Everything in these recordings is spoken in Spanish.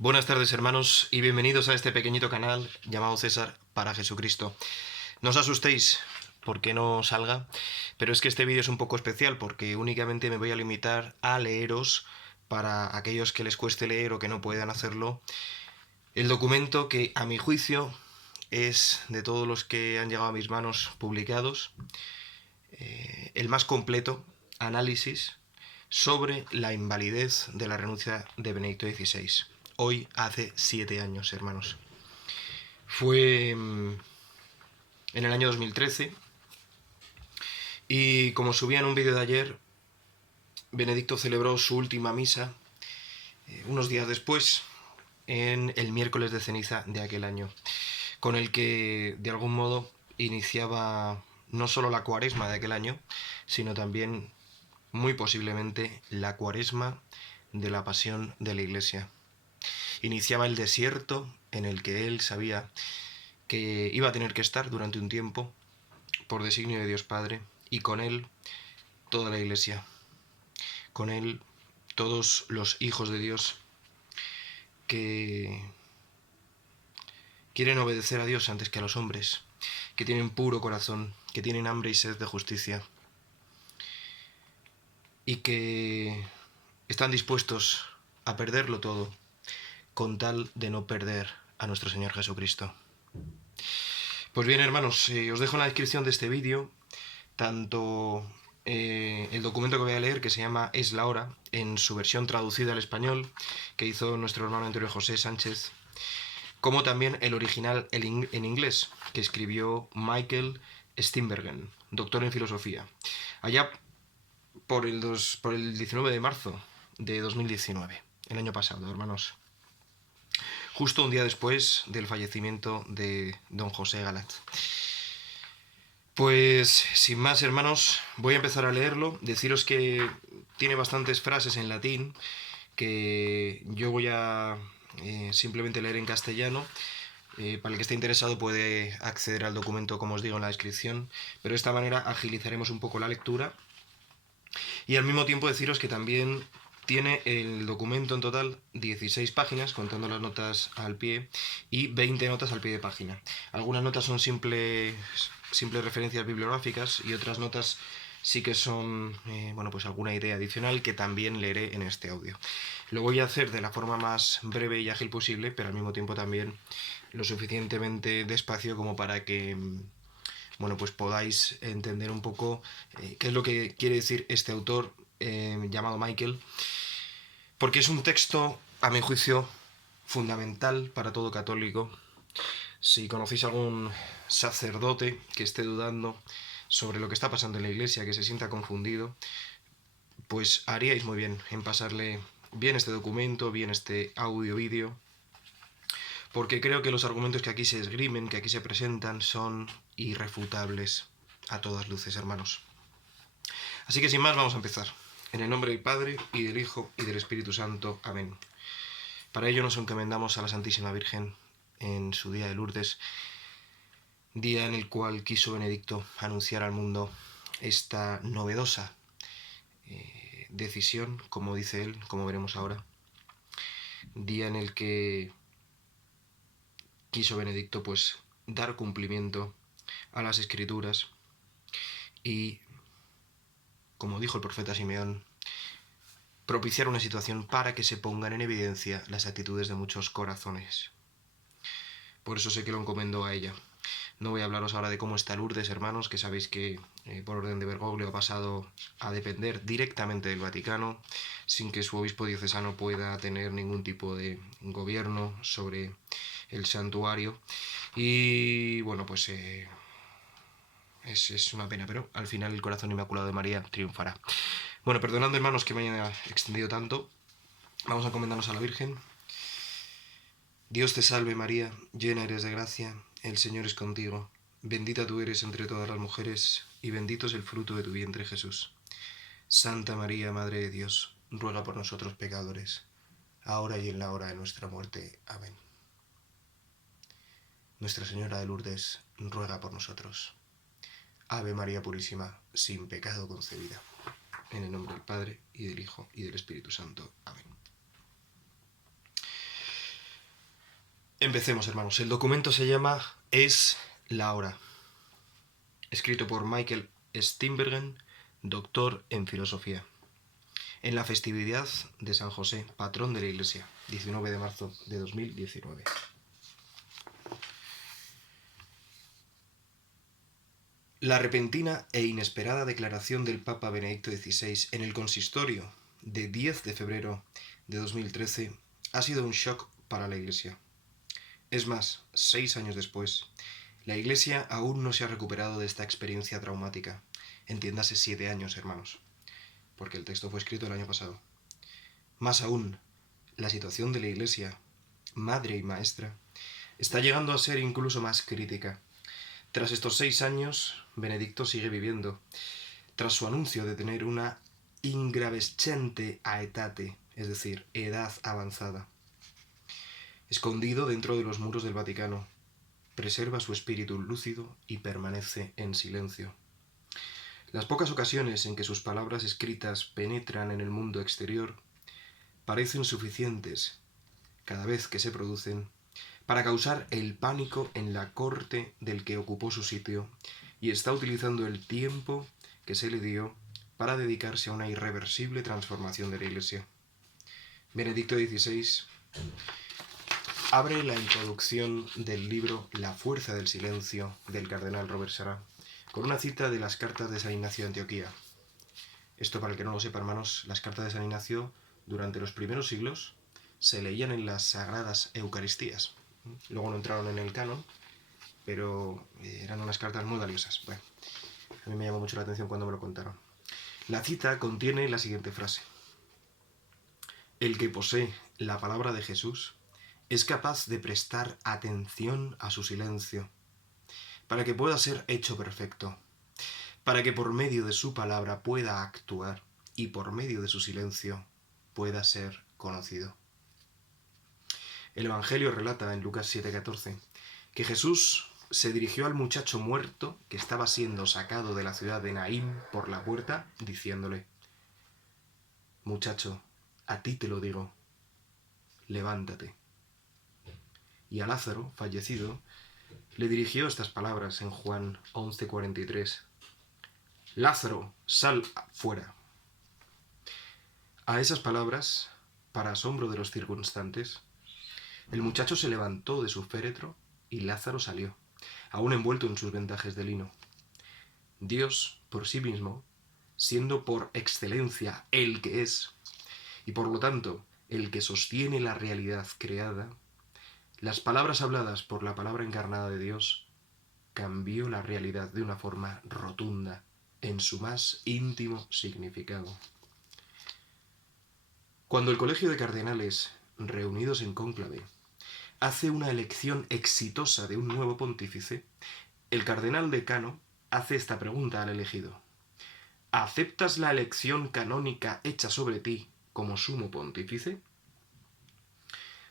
Buenas tardes, hermanos, y bienvenidos a este pequeñito canal llamado César para Jesucristo. No os asustéis porque no salga, pero es que este vídeo es un poco especial porque únicamente me voy a limitar a leeros, para aquellos que les cueste leer o que no puedan hacerlo, el documento que, a mi juicio, es, de todos los que han llegado a mis manos publicados, el más completo análisis sobre la invalidez de la renuncia de Benedicto XVI. Hoy hace 7 años, hermanos. Fue en el año 2013 y, como subía en un vídeo de ayer, Benedicto celebró su última misa unos días después, en el miércoles de ceniza de aquel año, con el que de algún modo iniciaba no solo la cuaresma de aquel año, sino también muy posiblemente la cuaresma de la pasión de la Iglesia. Iniciaba el desierto en el que él sabía que iba a tener que estar durante un tiempo por designio de Dios Padre, y con él toda la Iglesia, con él todos los hijos de Dios que quieren obedecer a Dios antes que a los hombres, que tienen puro corazón, que tienen hambre y sed de justicia y que están dispuestos a perderlo todo con tal de no perder a nuestro Señor Jesucristo. Pues bien, hermanos, os dejo en la descripción de este vídeo tanto el documento que voy a leer, que se llama Es la hora, en su versión traducida al español, que hizo nuestro hermano Antonio José Sánchez, como también el original en inglés, que escribió Michael Steenbergen, doctor en filosofía, allá por el 19 de marzo de 2019, el año pasado, hermanos. Justo un día después del fallecimiento de don José Galat. Pues sin más, hermanos, voy a empezar a leerlo. Deciros que tiene bastantes frases en latín que yo voy a simplemente leer en castellano. Para el que esté interesado puede acceder al documento, como os digo, en la descripción, pero de esta manera agilizaremos un poco la lectura. Y al mismo tiempo deciros que también tiene el documento en total 16 páginas, contando las notas al pie, y 20 notas al pie de página. Algunas notas son simples referencias bibliográficas, y otras notas sí que son bueno, pues alguna idea adicional que también leeré en este audio. Lo voy a hacer de la forma más breve y ágil posible, pero al mismo tiempo también lo suficientemente despacio como para que bueno, pues podáis entender un poco qué es lo que quiere decir este autor llamado Michael, porque es un texto, a mi juicio, fundamental para todo católico. Si conocéis algún sacerdote que esté dudando sobre lo que está pasando en la Iglesia, que se sienta confundido, pues haríais muy bien en pasarle bien este documento, bien este audio-vídeo, porque creo que los argumentos que aquí se esgrimen, que aquí se presentan, son irrefutables a todas luces, hermanos. Así que sin más, vamos a empezar. En el nombre del Padre, y del Hijo, y del Espíritu Santo. Amén. Para ello nos encomendamos a la Santísima Virgen en su día de Lourdes, día en el cual quiso Benedicto anunciar al mundo esta novedosa decisión, como dice él, como veremos ahora. Día en el que quiso Benedicto pues dar cumplimiento a las Escrituras y, como dijo el profeta Simeón, propiciar una situación para que se pongan en evidencia las actitudes de muchos corazones. Por eso sé que lo encomendó a ella. No voy a hablaros ahora de cómo está Lourdes, hermanos, que sabéis que por orden de Bergoglio ha pasado a depender directamente del Vaticano, sin que su obispo diocesano pueda tener ningún tipo de gobierno sobre el santuario. Y bueno, pues es una pena, pero al final el corazón inmaculado de María triunfará. Bueno, perdonad, hermanos, que me haya extendido tanto. Vamos a encomendarnos a la Virgen. Dios te salve María, llena eres de gracia, el Señor es contigo. Bendita tú eres entre todas las mujeres, y bendito es el fruto de tu vientre, Jesús. Santa María, Madre de Dios, ruega por nosotros pecadores, ahora y en la hora de nuestra muerte. Amén. Nuestra Señora de Lourdes, ruega por nosotros. Ave María Purísima, sin pecado concebida. En el nombre del Padre, y del Hijo, y del Espíritu Santo. Amén. Empecemos, hermanos. El documento se llama Es la hora, escrito por Michael Steenbergen, doctor en filosofía, en la festividad de San José, patrón de la Iglesia, 19 de marzo de 2019. La repentina e inesperada declaración del Papa Benedicto XVI en el consistorio de 10 de febrero de 2013 ha sido un shock para la Iglesia. Es más, 6 años después, la Iglesia aún no se ha recuperado de esta experiencia traumática. Entiéndase 7 años, hermanos, porque el texto fue escrito el año pasado. Más aún, la situación de la Iglesia, madre y maestra, está llegando a ser incluso más crítica. Tras estos 6 años, Benedicto sigue viviendo, tras su anuncio de tener una ingravescente aetate, es decir, edad avanzada. Escondido dentro de los muros del Vaticano, preserva su espíritu lúcido y permanece en silencio. Las pocas ocasiones en que sus palabras escritas penetran en el mundo exterior parecen suficientes, cada vez que se producen, para causar el pánico en la corte del que ocupó su sitio y está utilizando el tiempo que se le dio para dedicarse a una irreversible transformación de la Iglesia. Benedicto XVI abre la introducción del libro La fuerza del silencio del cardenal Robert Sarah con una cita de las cartas de San Ignacio de Antioquía. Esto, para el que no lo sepa, hermanos, las cartas de San Ignacio durante los primeros siglos se leían en las sagradas Eucaristías. Luego no entraron en el canon, pero eran unas cartas muy valiosas. Bueno, a mí me llamó mucho la atención cuando me lo contaron. La cita contiene la siguiente frase: el que posee la palabra de Jesús es capaz de prestar atención a su silencio, para que pueda ser hecho perfecto, para que por medio de su palabra pueda actuar y por medio de su silencio pueda ser conocido. El Evangelio relata en Lucas 7:14 que Jesús se dirigió al muchacho muerto que estaba siendo sacado de la ciudad de Naín por la puerta, diciéndole: muchacho, a ti te lo digo, levántate. Y a Lázaro, fallecido, le dirigió estas palabras en Juan 11:43: Lázaro, sal fuera. A esas palabras, para asombro de los circunstantes, el muchacho se levantó de su féretro y Lázaro salió, aún envuelto en sus vendajes de lino. Dios, por sí mismo, siendo por excelencia el que es, y por lo tanto el que sostiene la realidad creada, las palabras habladas por la palabra encarnada de Dios cambió la realidad de una forma rotunda en su más íntimo significado. Cuando el Colegio de Cardenales, reunidos en cónclave, hace una elección exitosa de un nuevo pontífice, el cardenal decano hace esta pregunta al elegido: ¿aceptas la elección canónica hecha sobre ti como sumo pontífice?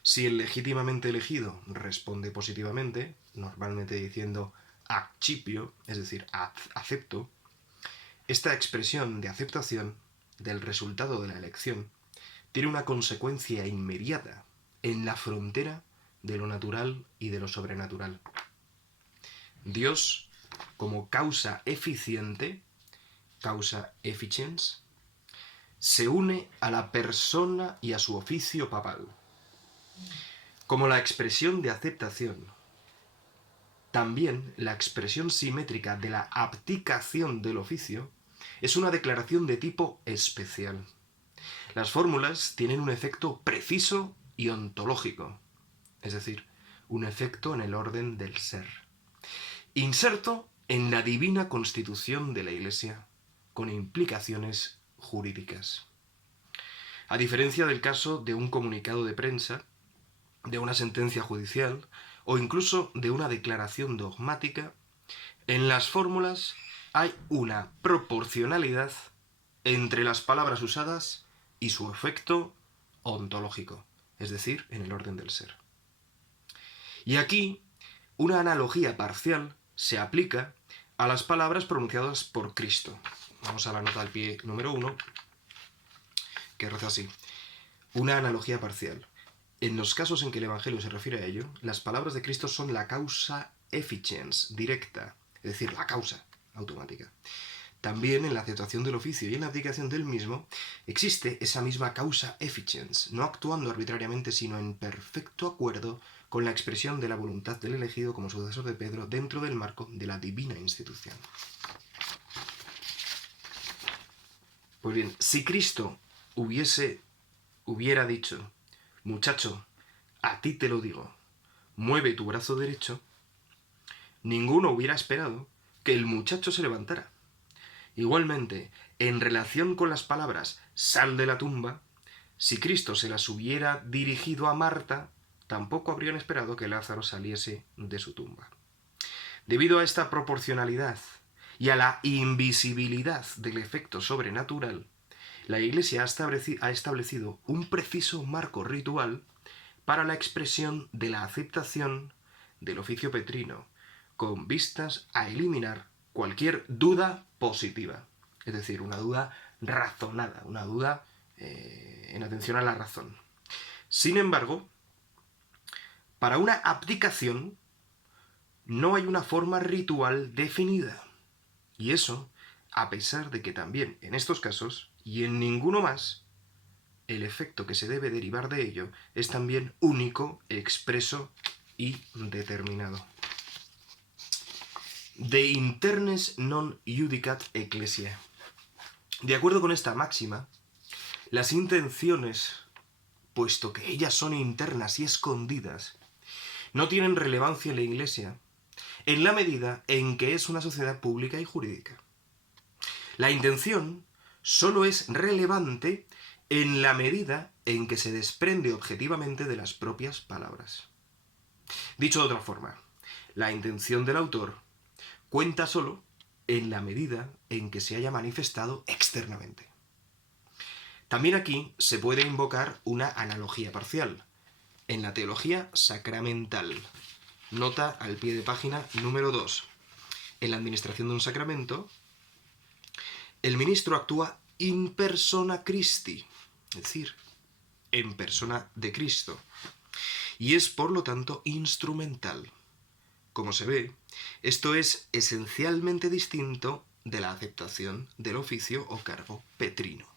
Si el legítimamente elegido responde positivamente, normalmente diciendo accipio, es decir, acepto, esta expresión de aceptación del resultado de la elección tiene una consecuencia inmediata en la frontera de lo natural y de lo sobrenatural. Dios, como causa eficiente, causa efficiens, se une a la persona y a su oficio papal. Como la expresión de aceptación, también la expresión simétrica de la abdicación del oficio es una declaración de tipo especial. Las fórmulas tienen un efecto preciso y ontológico, es decir, un efecto en el orden del ser, inserto en la divina constitución de la Iglesia, con implicaciones jurídicas. A diferencia del caso de un comunicado de prensa, de una sentencia judicial o incluso de una declaración dogmática, en las fórmulas hay una proporcionalidad entre las palabras usadas y su efecto ontológico, es decir, en el orden del ser. Y aquí, una analogía parcial se aplica a las palabras pronunciadas por Cristo. Vamos a la nota al pie número 1, que reza así: una analogía parcial. en los casos en que el Evangelio se refiere a ello, las palabras de Cristo son la causa efficiens, directa, es decir, la causa automática. También en la aceptación del oficio y en la aplicación del mismo existe esa misma causa efficiens, no actuando arbitrariamente, sino en perfecto acuerdo con la expresión de la voluntad del elegido como sucesor de Pedro dentro del marco de la divina institución. Pues bien, si Cristo hubiera dicho, muchacho, a ti te lo digo, mueve tu brazo derecho, ninguno hubiera esperado que el muchacho se levantara. Igualmente, en relación con las palabras sal de la tumba, si Cristo se las hubiera dirigido a Marta, tampoco habrían esperado que Lázaro saliese de su tumba. Debido a esta proporcionalidad y a la invisibilidad del efecto sobrenatural, la Iglesia ha establecido un preciso marco ritual para la expresión de la aceptación del oficio petrino, con vistas a eliminar cualquier duda positiva, es decir, una duda razonada, una duda en atención a la razón. Sin embargo, para una abdicación no hay una forma ritual definida, y eso a pesar de que también en estos casos, y en ninguno más, el efecto que se debe derivar de ello es también único, expreso y determinado. De internes non judicat ecclesia. De acuerdo con esta máxima, las intenciones, puesto que ellas son internas y escondidas, no tienen relevancia en la Iglesia en la medida en que es una sociedad pública y jurídica. La intención solo es relevante en la medida en que se desprende objetivamente de las propias palabras. Dicho de otra forma, la intención del autor cuenta solo en la medida en que se haya manifestado externamente. También aquí se puede invocar una analogía parcial, en la teología sacramental. Nota al pie de página número 2. En la administración de un sacramento, el ministro actúa in persona Christi, es decir, en persona de Cristo, y es por lo tanto instrumental. Como se ve, esto es esencialmente distinto de la aceptación del oficio o cargo petrino.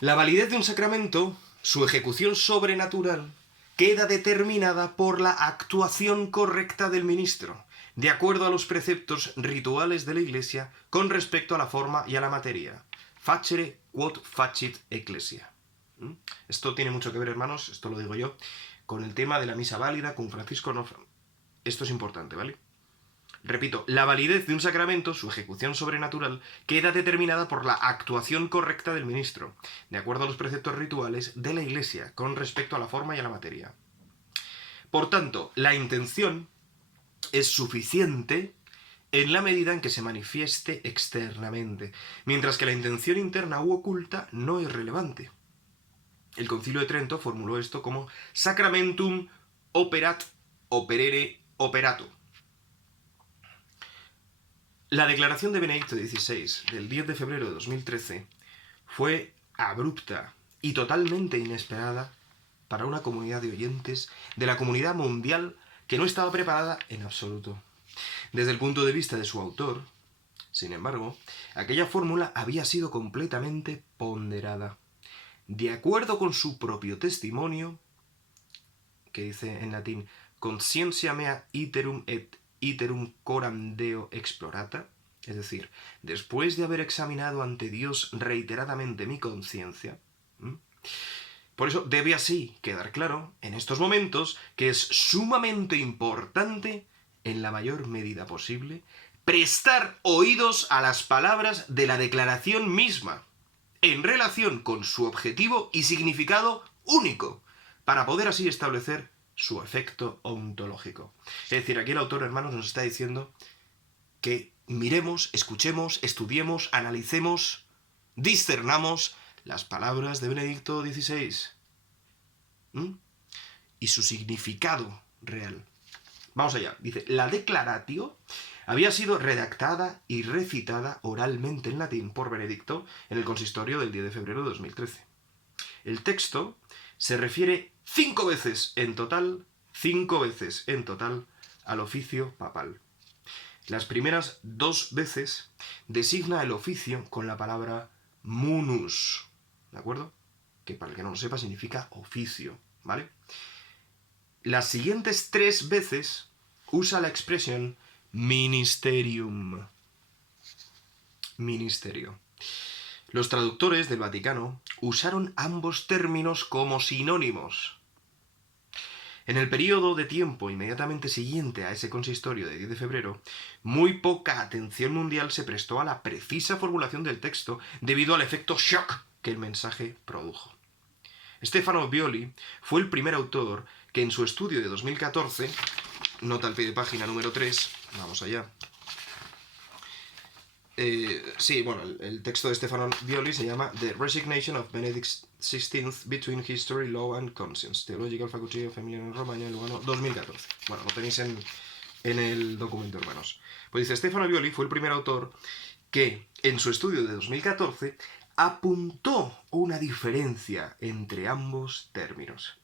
La validez de un sacramento, su ejecución sobrenatural, queda determinada por la actuación correcta del ministro, de acuerdo a los preceptos rituales de la Iglesia con respecto a la forma y a la materia. Facere quod facit ecclesia. Esto tiene mucho que ver, hermanos, esto lo digo yo, con el tema de la misa válida, con Francisco no. Esto es importante, ¿vale? Repito, la validez de un sacramento, su ejecución sobrenatural, queda determinada por la actuación correcta del ministro, de acuerdo a los preceptos rituales de la Iglesia, con respecto a la forma y a la materia. Por tanto, la intención es suficiente en la medida en que se manifieste externamente, mientras que la intención interna u oculta no es relevante. El Concilio de Trento formuló esto como sacramentum operat operere operato. La declaración de Benedicto XVI del 10 de febrero de 2013 fue abrupta y totalmente inesperada para una comunidad de oyentes de la comunidad mundial que no estaba preparada en absoluto. Desde el punto de vista de su autor, sin embargo, aquella fórmula había sido completamente ponderada. De acuerdo con su propio testimonio, que dice en latín, conscientia mea iterum et iterum coram Deo explorata, es decir, después de haber examinado ante Dios reiteradamente mi conciencia. Por eso debe así quedar claro, en estos momentos, que es sumamente importante, en la mayor medida posible, prestar oídos a las palabras de la declaración misma, en relación con su objetivo y significado único, para poder así establecer su efecto ontológico. Es decir, aquí el autor, hermanos, nos está diciendo que miremos, escuchemos, estudiemos, analicemos, discernamos las palabras de Benedicto XVI y su significado real. Vamos allá. Dice, la declaratio había sido redactada y recitada oralmente en latín por Benedicto en el consistorio del 10 de febrero de 2013. El texto se refiere 5 veces en total, 5 veces en total, al oficio papal. Las primeras 2 veces designa el oficio con la palabra munus, ¿de acuerdo? Que para el que no lo sepa significa oficio, ¿vale? Las siguientes 3 veces usa la expresión ministerium. Ministerio. Los traductores del Vaticano usaron ambos términos como sinónimos. En el periodo de tiempo inmediatamente siguiente a ese consistorio de 10 de febrero, muy poca atención mundial se prestó a la precisa formulación del texto debido al efecto shock que el mensaje produjo. Stefano Violi fue el primer autor que en su estudio de 2014, nota al pie de página número 3, vamos allá. El texto de Stefano Violi se llama The Resignation of Benedict XVI Between History, Law and Conscience, Theological Faculty of Emilia Romagna, Lugano, 2014. Bueno, lo tenéis en el documento, hermanos. Pues dice, Stefano Violi fue el primer autor que, en su estudio de 2014, apuntó una diferencia entre ambos términos.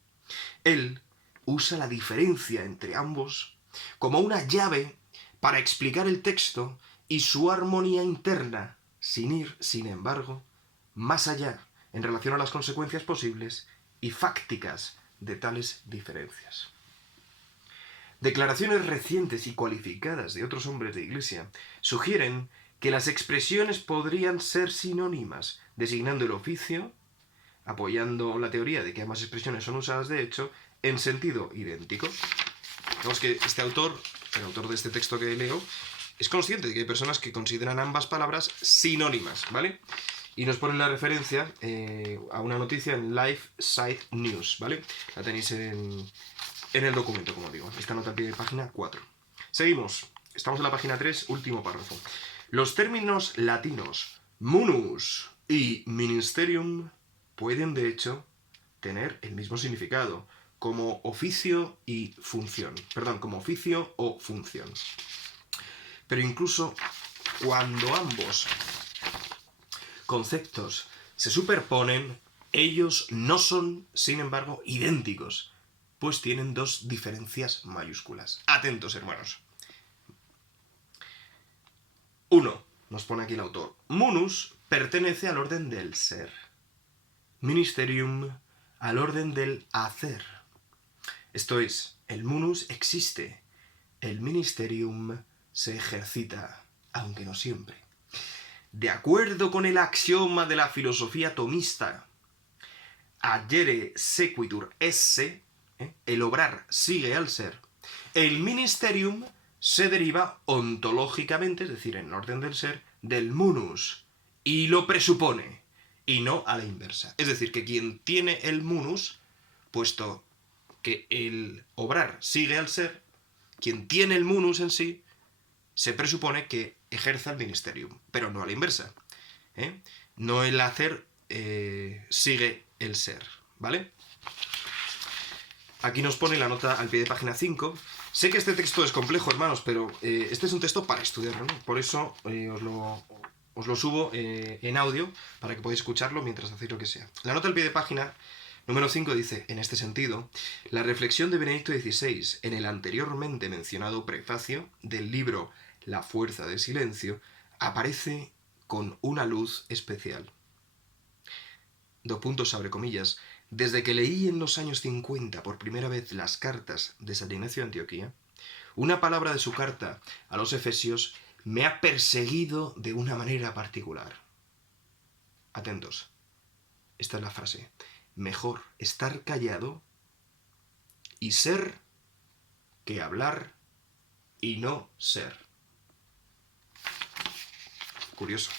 Él usa la diferencia entre ambos como una llave para explicar el texto y su armonía interna, sin ir, sin embargo, más allá en relación a las consecuencias posibles y fácticas de tales diferencias. Declaraciones recientes y cualificadas de otros hombres de Iglesia sugieren que las expresiones podrían ser sinónimas, designando el oficio, apoyando la teoría de que ambas expresiones son usadas de hecho, en sentido idéntico. Vemos que este autor, el autor de este texto que leo, es consciente de que hay personas que consideran ambas palabras sinónimas, ¿vale? Y nos ponen la referencia a una noticia en Life Site News, ¿vale? La tenéis en el documento, como digo. Esta nota de página 4. Seguimos. Estamos en la página 3, último párrafo. Los términos latinos munus y ministerium pueden, de hecho, tener el mismo significado, como oficio y función. Perdón, como oficio o función. Pero incluso cuando ambos conceptos se superponen, ellos no son, sin embargo, idénticos, pues tienen 2 diferencias mayúsculas. Atentos, hermanos. 1. Nos pone aquí el autor. Munus pertenece al orden del ser. Ministerium al orden del hacer. Esto es, el munus existe, el ministerium se ejercita, aunque no siempre. De acuerdo con el axioma de la filosofía tomista, agere sequitur esse, el obrar sigue al ser, el ministerium se deriva ontológicamente, es decir, en orden del ser, del munus, y lo presupone, y no a la inversa. Es decir, que quien tiene el munus, puesto que el obrar sigue al ser, quien tiene el munus en sí, se presupone que ejerza el ministerium, pero no a la inversa. No el hacer sigue el ser, ¿vale? Aquí nos pone la nota al pie de página 5. Sé que este texto es complejo, hermanos, pero este es un texto para estudiarlo, ¿no? Por eso os lo subo en audio para que podáis escucharlo mientras hacéis lo que sea. La nota al pie de página número 5 dice, en este sentido, la reflexión de Benedicto XVI en el anteriormente mencionado prefacio del libro La fuerza del silencio aparece con una luz especial. 2 puntos abre comillas. Desde que leí en los años 50 por primera vez las cartas de San Ignacio de Antioquía, una palabra de su carta a los Efesios me ha perseguido de una manera particular. Atentos. Esta es la frase. Mejor estar callado y ser que hablar y no ser. Curioso.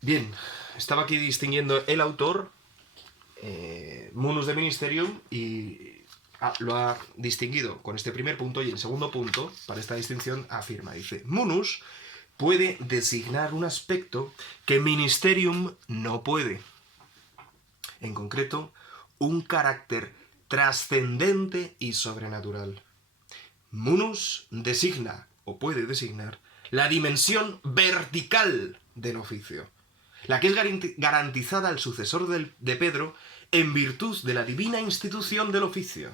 Bien, estaba aquí distinguiendo el autor, munus de ministerium, y lo ha distinguido con este primer punto, y el segundo punto, para esta distinción, afirma, dice, munus puede designar un aspecto que ministerium no puede. En concreto, un carácter trascendente y sobrenatural. Munus designa, o puede designar, la dimensión vertical del oficio, la que es garantizada al sucesor de Pedro en virtud de la divina institución del oficio.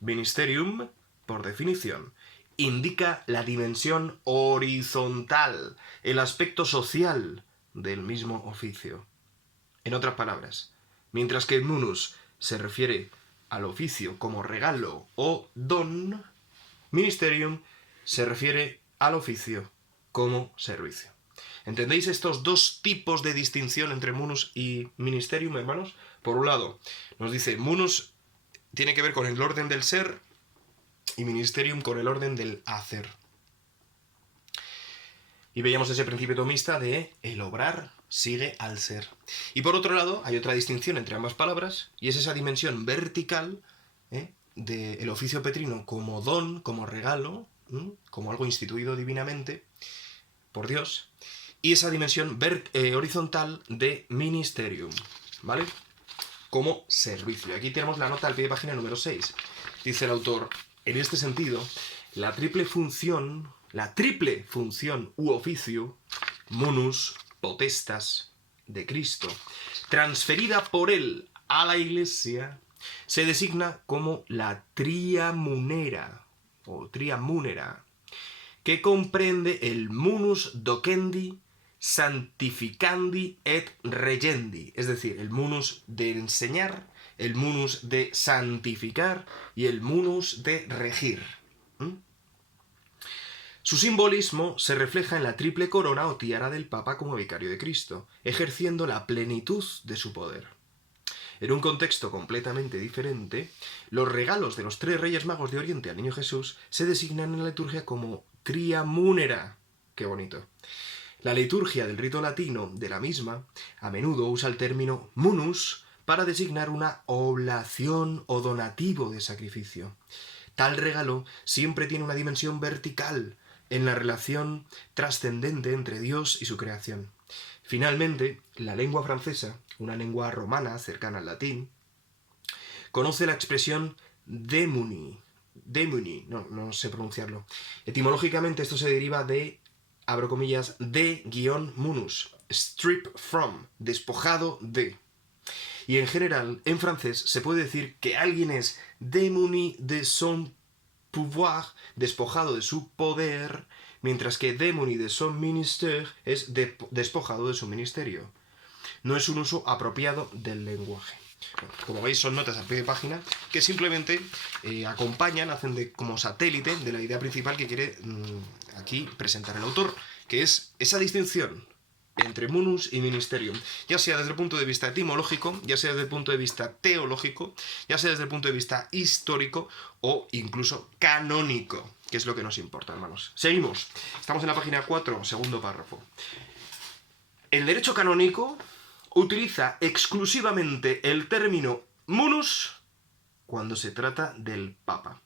Ministerium, por definición, indica la dimensión horizontal, el aspecto social del mismo oficio. En otras palabras, mientras que munus se refiere al oficio como regalo o don, ministerium se refiere al oficio como servicio. ¿Entendéis estos dos tipos de distinción entre munus y ministerium, hermanos? Por un lado, nos dice munus tiene que ver con el orden del ser y ministerium con el orden del hacer. Y veíamos ese principio tomista de el obrar sigue al ser. Y por otro lado, hay otra distinción entre ambas palabras, y es esa dimensión vertical del oficio petrino como don, como regalo, como algo instituido divinamente por Dios, y esa dimensión horizontal de ministerium, ¿vale? Como servicio. Aquí tenemos la nota al pie de página número 6. Dice el autor, en este sentido, la triple función u oficio, munus potestas de Cristo, transferida por él a la Iglesia, se designa como la triamunera, o triamunera, que comprende el munus docendi, santificandi et regendi, es decir, el munus de enseñar, el munus de santificar y el munus de regir. Su simbolismo se refleja en la triple corona o tiara del Papa como vicario de Cristo, ejerciendo la plenitud de su poder. En un contexto completamente diferente, los regalos de los 3 Reyes Magos de Oriente al Niño Jesús se designan en la liturgia como triamunera. ¡Qué bonito! La liturgia del rito latino de la misma a menudo usa el término munus para designar una oblación o donativo de sacrificio. Tal regalo siempre tiene una dimensión vertical en la relación trascendente entre Dios y su creación. Finalmente, la lengua francesa, una lengua romana cercana al latín, conoce la expresión demuni, no sé pronunciarlo. Etimológicamente esto se deriva de, abro comillas, de-munus, strip from, despojado de. Y en general, en francés, se puede decir que alguien es démuni de son pouvoir, despojado de su poder, mientras que démuni de son ministère es despojado de su ministerio. No es un uso apropiado del lenguaje. Bueno, como veis, son notas al pie de página que simplemente acompañan, hacen como satélite de la idea principal que quiere aquí presentar el autor, que es esa distinción entre munus y ministerium, ya sea desde el punto de vista etimológico, ya sea desde el punto de vista teológico, ya sea desde el punto de vista histórico o incluso canónico, que es lo que nos importa, hermanos. Seguimos. Estamos en la página 4, segundo párrafo. El derecho canónico utiliza exclusivamente el término munus cuando se trata del Papa.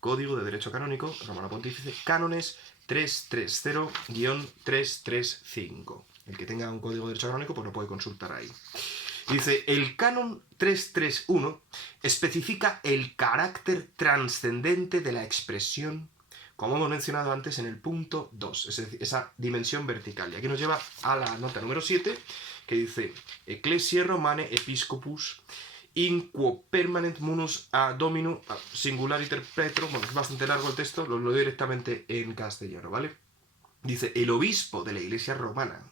Código de Derecho Canónico, Romano Pontífice, Cánones 330-335. El que tenga un código de derecho canónico pues lo puede consultar ahí. Dice, el Canon 331 especifica el carácter trascendente de la expresión, como hemos mencionado antes en el punto 2, es decir, esa dimensión vertical. Y aquí nos lleva a la nota número 7, que dice, Ecclesiae Romane Episcopus in quo permanent munus a domino singulariter Petro. Bueno, es bastante largo el texto, lo leo directamente en castellano, ¿vale? Dice, el obispo de la Iglesia romana,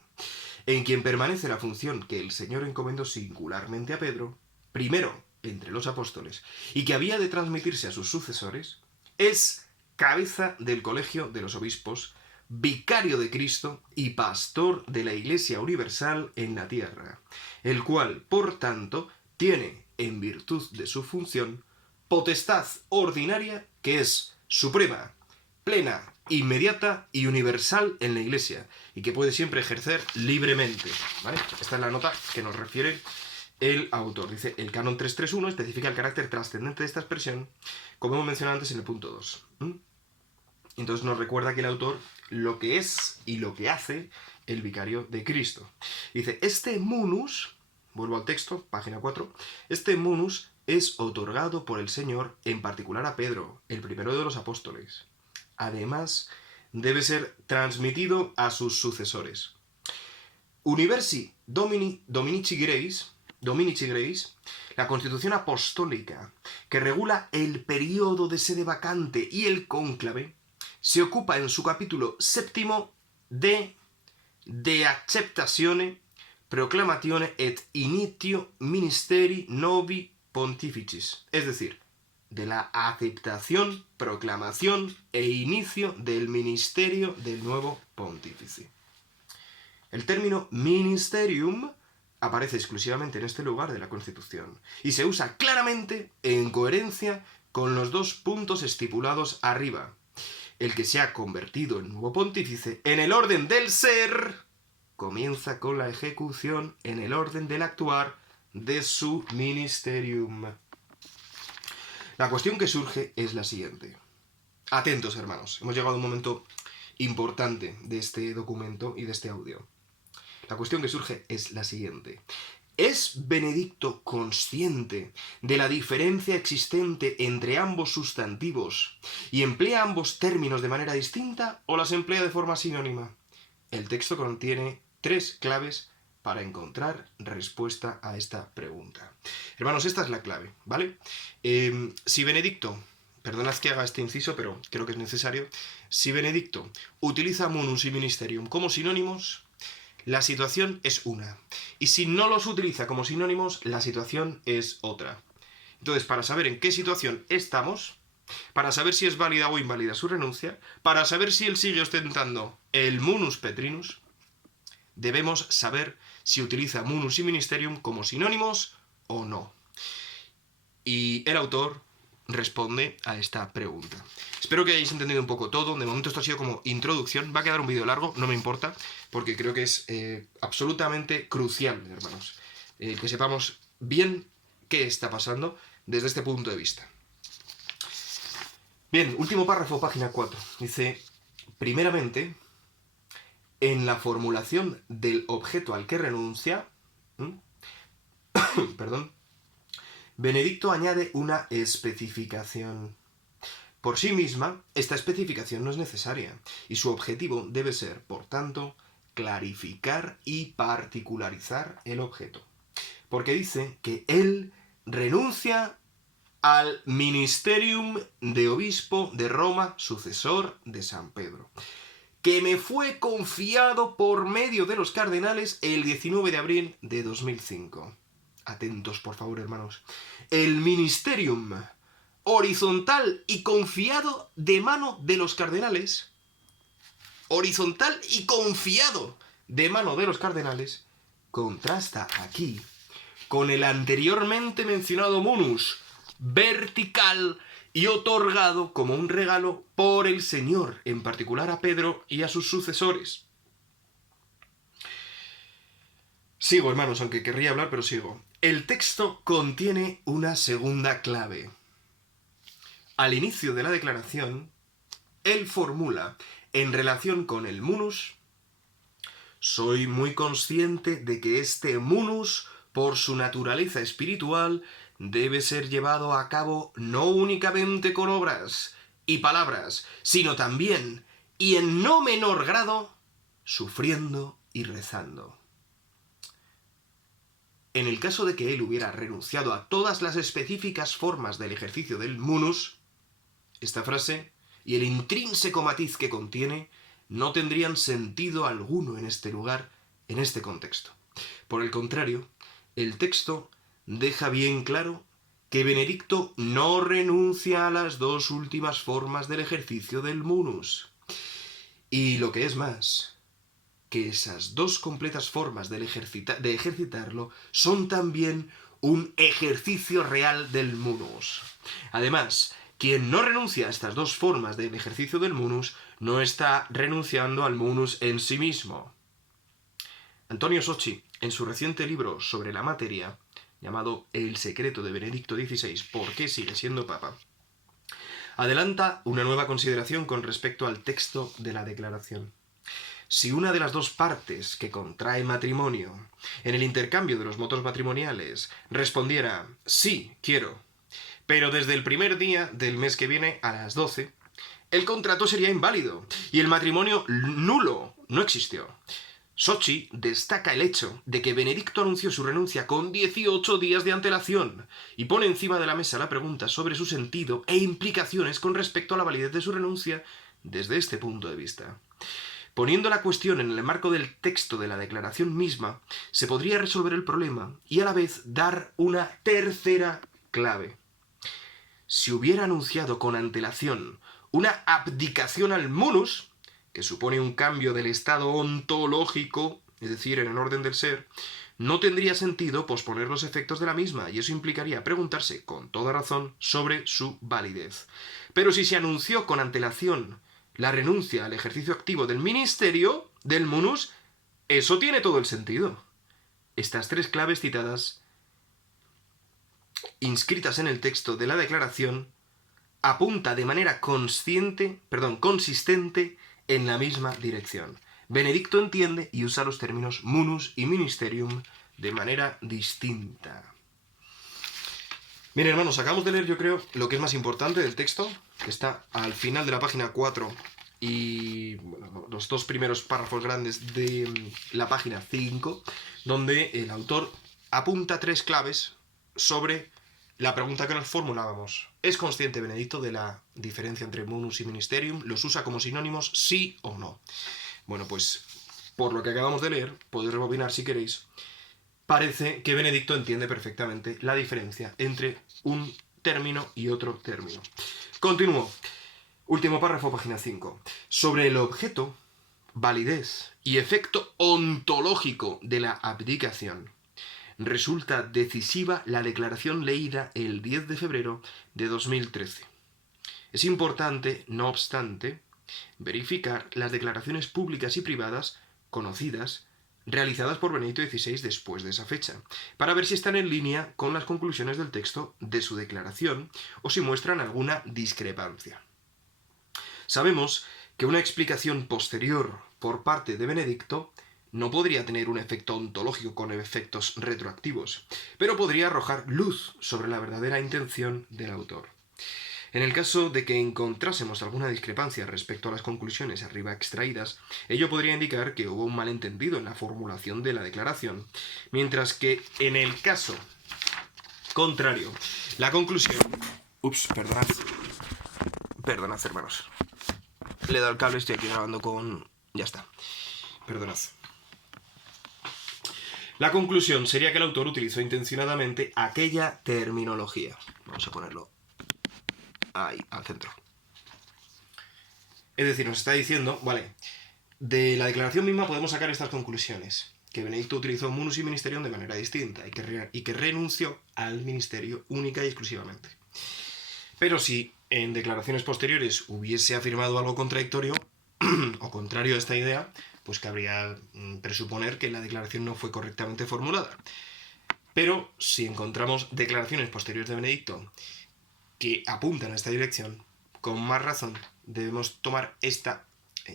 en quien permanece la función que el Señor encomendó singularmente a Pedro, primero entre los apóstoles, y que había de transmitirse a sus sucesores, es cabeza del colegio de los obispos, vicario de Cristo y pastor de la Iglesia universal en la tierra, el cual, por tanto, tiene, en virtud de su función, potestad ordinaria que es suprema, plena, inmediata y universal en la Iglesia, y que puede siempre ejercer libremente, ¿vale? Esta es la nota que nos refiere el autor. Dice, el Canon 331 especifica el carácter trascendente de esta expresión, como hemos mencionado antes en el punto 2. Entonces nos recuerda aquí el autor lo que es y lo que hace el vicario de Cristo. Dice, este munus, vuelvo al texto, página 4, este munus es otorgado por el Señor en particular a Pedro, el primero de los apóstoles. Además, debe ser transmitido a sus sucesores. Universi Dominici Grace, la Constitución Apostólica, que regula el periodo de sede vacante y el cónclave, se ocupa en su capítulo 7 de acceptazione, proclamazione et initio ministeri novi pontificis, es decir, de la aceptación, proclamación e inicio del ministerio del nuevo pontífice. El término ministerium aparece exclusivamente en este lugar de la Constitución y se usa claramente en coherencia con los 2 puntos estipulados arriba. El que se ha convertido en nuevo pontífice en el orden del ser comienza con la ejecución en el orden del actuar de su ministerium. La cuestión que surge es la siguiente. Atentos, hermanos, hemos llegado a un momento importante de este documento y de este audio. La cuestión que surge es la siguiente. ¿Es Benedicto consciente de la diferencia existente entre ambos sustantivos y emplea ambos términos de manera distinta o las emplea de forma sinónima? El texto contiene 3 claves para encontrar respuesta a esta pregunta. Hermanos, esta es la clave, ¿vale? Si Benedicto, perdonad que haga este inciso, pero creo que es necesario, si Benedicto utiliza munus y ministerium como sinónimos, la situación es una. Y si no los utiliza como sinónimos, la situación es otra. Entonces, para saber en qué situación estamos, para saber si es válida o inválida su renuncia, para saber si él sigue ostentando el munus petrinus, debemos saber si utiliza munus y ministerium como sinónimos o no. Y el autor responde a esta pregunta. Espero que hayáis entendido un poco todo. De momento esto ha sido como introducción. Va a quedar un vídeo largo, no me importa, porque creo que es absolutamente crucial, hermanos, que sepamos bien qué está pasando desde este punto de vista. Bien, último párrafo, página 4. Dice, primeramente, en la formulación del objeto al que renuncia, perdón, Benedicto añade una especificación. Por sí misma, esta especificación no es necesaria, y su objetivo debe ser, por tanto, clarificar y particularizar el objeto. Porque dice que él renuncia al ministerium de obispo de Roma, sucesor de San Pedro, que me fue confiado por medio de los cardenales el 19 de abril de 2005. Atentos, por favor, hermanos. El ministerium horizontal y confiado de mano de los cardenales, horizontal y confiado de mano de los cardenales, contrasta aquí con el anteriormente mencionado munus vertical y otorgado como un regalo por el Señor, en particular a Pedro y a sus sucesores. Sigo, hermanos, aunque querría hablar, pero sigo. El texto contiene una segunda clave. Al inicio de la declaración, él formula, en relación con el munus, soy muy consciente de que este munus, por su naturaleza espiritual, debe ser llevado a cabo no únicamente con obras y palabras, sino también, y en no menor grado, sufriendo y rezando. En el caso de que él hubiera renunciado a todas las específicas formas del ejercicio del munus, esta frase y el intrínseco matiz que contiene no tendrían sentido alguno en este lugar, en este contexto. Por el contrario, el texto deja bien claro que Benedicto no renuncia a las 2 últimas formas del ejercicio del munus. Y lo que es más, que esas 2 completas formas de ejercitarlo son también un ejercicio real del munus. Además, quien no renuncia a estas 2 formas del ejercicio del munus no está renunciando al munus en sí mismo. Antonio Socci, en su reciente libro sobre la materia, llamado El secreto de Benedicto XVI, ¿por qué sigue siendo papa?, adelanta una nueva consideración con respecto al texto de la declaración. Si una de las 2 partes que contrae matrimonio en el intercambio de los votos matrimoniales respondiera sí, quiero, pero desde el primer día del mes que viene a las 12, el contrato sería inválido y el matrimonio nulo no existió. Sochi destaca el hecho de que Benedicto anunció su renuncia con 18 días de antelación y pone encima de la mesa la pregunta sobre su sentido e implicaciones con respecto a la validez de su renuncia desde este punto de vista. Poniendo la cuestión en el marco del texto de la declaración misma, se podría resolver el problema y a la vez dar una tercera clave. Si hubiera anunciado con antelación una abdicación al munus, que supone un cambio del estado ontológico, es decir, en el orden del ser, no tendría sentido posponer los efectos de la misma, y eso implicaría preguntarse, con toda razón, sobre su validez. Pero si se anunció con antelación la renuncia al ejercicio activo del ministerio, del munus, eso tiene todo el sentido. Estas tres claves citadas, inscritas en el texto de la declaración, apunta de manera consistente en la misma dirección. Benedicto entiende y usa los términos munus y ministerium de manera distinta. Bien, hermanos, acabamos de leer, yo creo, lo que es más importante del texto, que está al final de la página 4 y bueno, los dos primeros párrafos grandes de la página 5, donde el autor apunta tres claves sobre la pregunta que nos formulábamos. ¿Es consciente Benedicto de la diferencia entre munus y ministerium? ¿Los usa como sinónimos, sí o no? Bueno, pues por lo que acabamos de leer, podéis rebobinar si queréis, parece que Benedicto entiende perfectamente la diferencia entre un término y otro término. Continúo. Último párrafo, página 5. Sobre el objeto, validez y efecto ontológico de la abdicación, resulta decisiva la declaración leída el 10 de febrero de 2013. Es importante, no obstante, verificar las declaraciones públicas y privadas conocidas realizadas por Benedicto XVI después de esa fecha, para ver si están en línea con las conclusiones del texto de su declaración o si muestran alguna discrepancia. Sabemos que una explicación posterior por parte de Benedicto no podría tener un efecto ontológico con efectos retroactivos, pero podría arrojar luz sobre la verdadera intención del autor. En el caso de que encontrásemos alguna discrepancia respecto a las conclusiones arriba extraídas, ello podría indicar que hubo un malentendido en la formulación de la declaración, mientras que en el caso contrario, la conclusión... Perdonad, hermanos. Le he dado el cable, estoy aquí grabando con... Ya está. Perdonad. La conclusión sería que el autor utilizó intencionadamente aquella terminología. Vamos a ponerlo ahí, al centro. Es decir, nos está diciendo, vale, de la declaración misma podemos sacar estas conclusiones. Que Benedicto utilizó munus y ministerium de manera distinta y que renunció al ministerio única y exclusivamente. Pero si en declaraciones posteriores hubiese afirmado algo contradictorio o contrario a esta idea, pues cabría presuponer que la declaración no fue correctamente formulada. Pero si encontramos declaraciones posteriores de Benedicto que apuntan a esta dirección, con más razón debemos tomar esta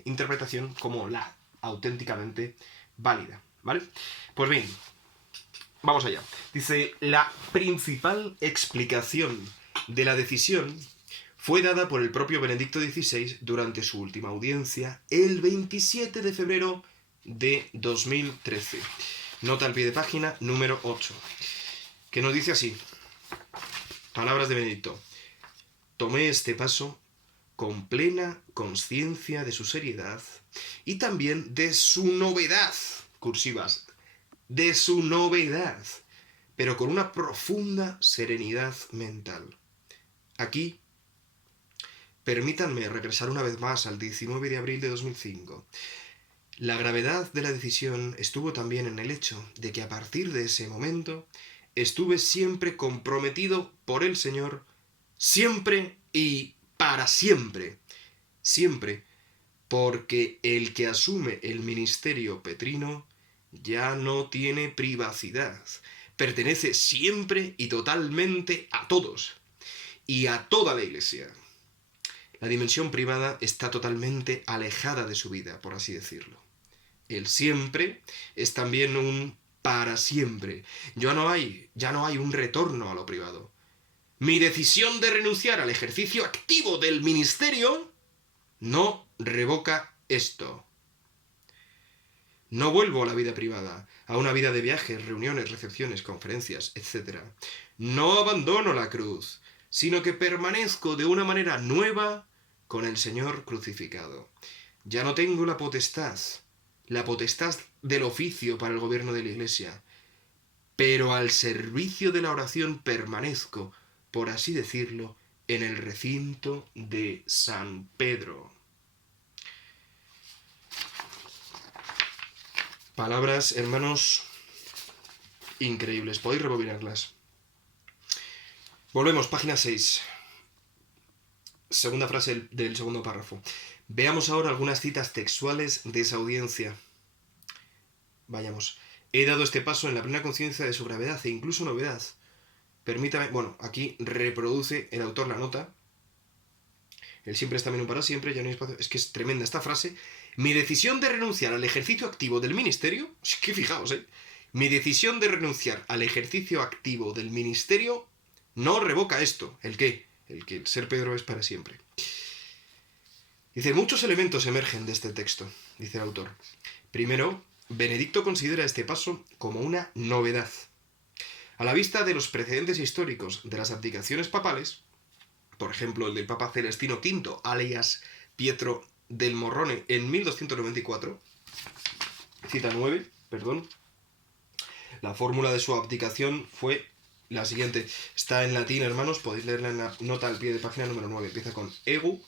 interpretación como la auténticamente válida, ¿vale? Pues bien, vamos allá. Dice, la principal explicación de la decisión fue dada por el propio Benedicto XVI durante su última audiencia el 27 de febrero de 2013. Nota al pie de página número 8, que nos dice así, palabras de Benedicto: tomé este paso con plena conciencia de su seriedad y también de su novedad, cursivas, de su novedad, pero con una profunda serenidad mental. Aquí, permítanme regresar una vez más al 19 de abril de 2005. La gravedad de la decisión estuvo también en el hecho de que a partir de ese momento estuve siempre comprometido por el Señor, siempre y para siempre. Siempre, porque el que asume el ministerio petrino ya no tiene privacidad. Pertenece siempre y totalmente a todos y a toda la Iglesia. La dimensión privada está totalmente alejada de su vida, por así decirlo. El siempre es también un para siempre. Ya no hay un retorno a lo privado. Mi decisión de renunciar al ejercicio activo del ministerio no revoca esto. No vuelvo a la vida privada, a una vida de viajes, reuniones, recepciones, conferencias, etc. No abandono la cruz, sino que permanezco de una manera nueva con el Señor crucificado. Ya no tengo la potestad del oficio para el gobierno de la Iglesia, pero al servicio de la oración permanezco, por así decirlo, en el recinto de San Pedro. Palabras, hermanos, increíbles. Podéis rebobinarlas. Volvemos, página 6. Segunda frase del segundo párrafo. Veamos ahora algunas citas textuales de esa audiencia. Vayamos. He dado este paso en la plena conciencia de su gravedad e incluso novedad. Permítame... Bueno, aquí reproduce el autor la nota. El siempre es también un para siempre, ya no hay espacio... Es que es tremenda esta frase. Mi decisión de renunciar al ejercicio activo del ministerio... Es que fijaos, Mi decisión de renunciar al ejercicio activo del ministerio no revoca esto. ¿El qué? El que el ser Pedro es para siempre. Dice, muchos elementos emergen de este texto, dice el autor. Primero, Benedicto considera este paso como una novedad. A la vista de los precedentes históricos de las abdicaciones papales, por ejemplo el del Papa Celestino V, alias Pietro del Morrone, en 1294, cita 9, perdón, la fórmula de su abdicación fue la siguiente. Está en latín, hermanos, podéis leerla en la nota al pie de página número 9. Empieza con ego,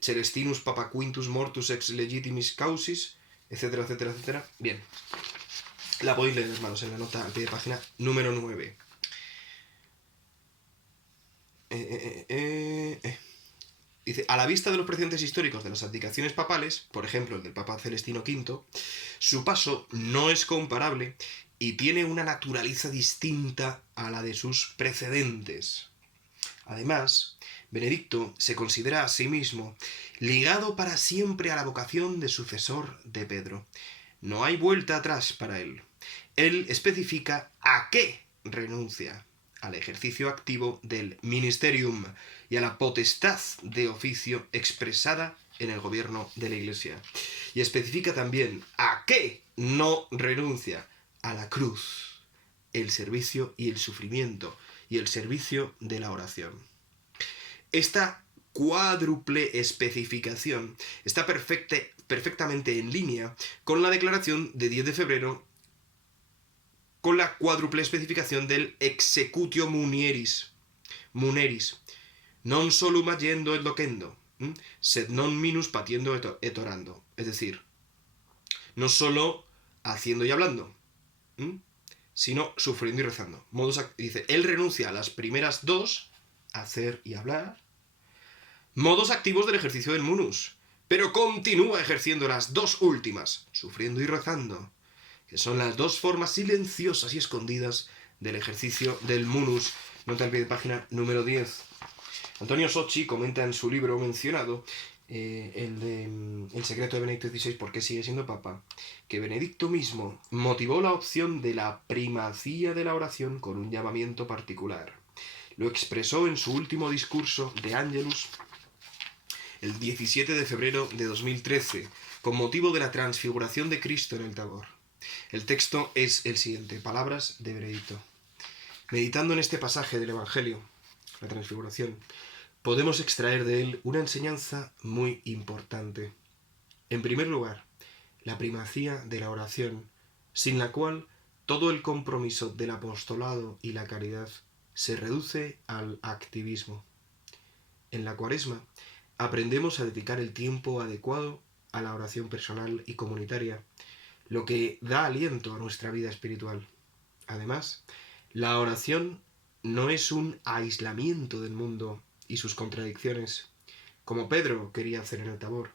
Celestinus Papa Quintus mortus ex legitimis causis, etcétera, etcétera, etcétera. Bien. La podéis leer, hermanos, en la nota al pie de página número 9. Dice, a la vista de los precedentes históricos de las abdicaciones papales, por ejemplo el del Papa Celestino V, su paso no es comparable y tiene una naturaleza distinta a la de sus precedentes. Además, Benedicto se considera a sí mismo ligado para siempre a la vocación de sucesor de Pedro. No hay vuelta atrás para él. Él especifica a qué renuncia: al ejercicio activo del ministerium y a la potestad de oficio expresada en el gobierno de la Iglesia. Y especifica también a qué no renuncia: a la cruz, el servicio y el sufrimiento, y el servicio de la oración. Esta cuádruple especificación está perfectamente en línea con la declaración de 10 de febrero, con la cuádruple especificación del executio muneris, non solum agendo et locendo, sed non minus patiendo et orando. Es decir, no solo haciendo y hablando, sino sufriendo y rezando. Dice, él renuncia a las primeras dos, hacer y hablar, modos activos del ejercicio del munus, pero continúa ejerciendo las dos últimas, sufriendo y rezando, que son las dos formas silenciosas y escondidas del ejercicio del munus. Nota al pie de página número 10. Antonio Socci comenta en su libro mencionado, El secreto de Benedicto XVI, ¿por qué sigue siendo papa?, que Benedicto mismo motivó la opción de la primacía de la oración con un llamamiento particular. Lo expresó en su último discurso de Angelus el 17 de febrero de 2013, con motivo de la transfiguración de Cristo en el Tabor. El texto es el siguiente, palabras de Benedicto. Meditando en este pasaje del Evangelio, la transfiguración, podemos extraer de él una enseñanza muy importante. En primer lugar, la primacía de la oración, sin la cual todo el compromiso del apostolado y la caridad se reduce al activismo. En la Cuaresma, aprendemos a dedicar el tiempo adecuado a la oración personal y comunitaria, lo que da aliento a nuestra vida espiritual. Además, la oración no es un aislamiento del mundo y sus contradicciones, como Pedro quería hacer en el Tabor,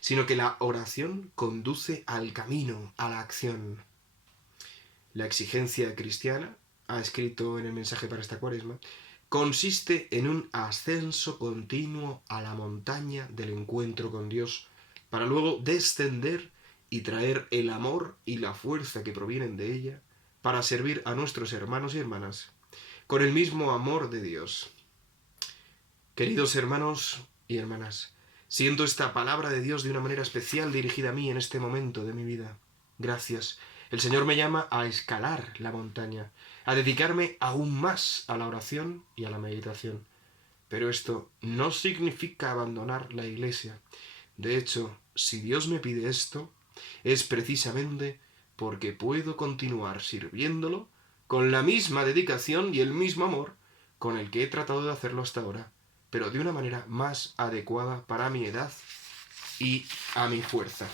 sino que la oración conduce al camino, a la acción. La exigencia cristiana, ha escrito en el mensaje para esta Cuaresma, consiste en un ascenso continuo a la montaña del encuentro con Dios, para luego descender y traer el amor y la fuerza que provienen de ella para servir a nuestros hermanos y hermanas con el mismo amor de Dios. Queridos hermanos y hermanas, Siento esta palabra de Dios de una manera especial dirigida a mí en este momento de mi vida. Gracias. El Señor me llama a escalar la montaña, a dedicarme aún más a la oración y a la meditación. Pero esto no significa abandonar la iglesia. De hecho, si Dios me pide esto, es precisamente porque puedo continuar sirviéndolo con la misma dedicación y el mismo amor con el que he tratado de hacerlo hasta ahora, pero de una manera más adecuada para mi edad y a mi fuerza.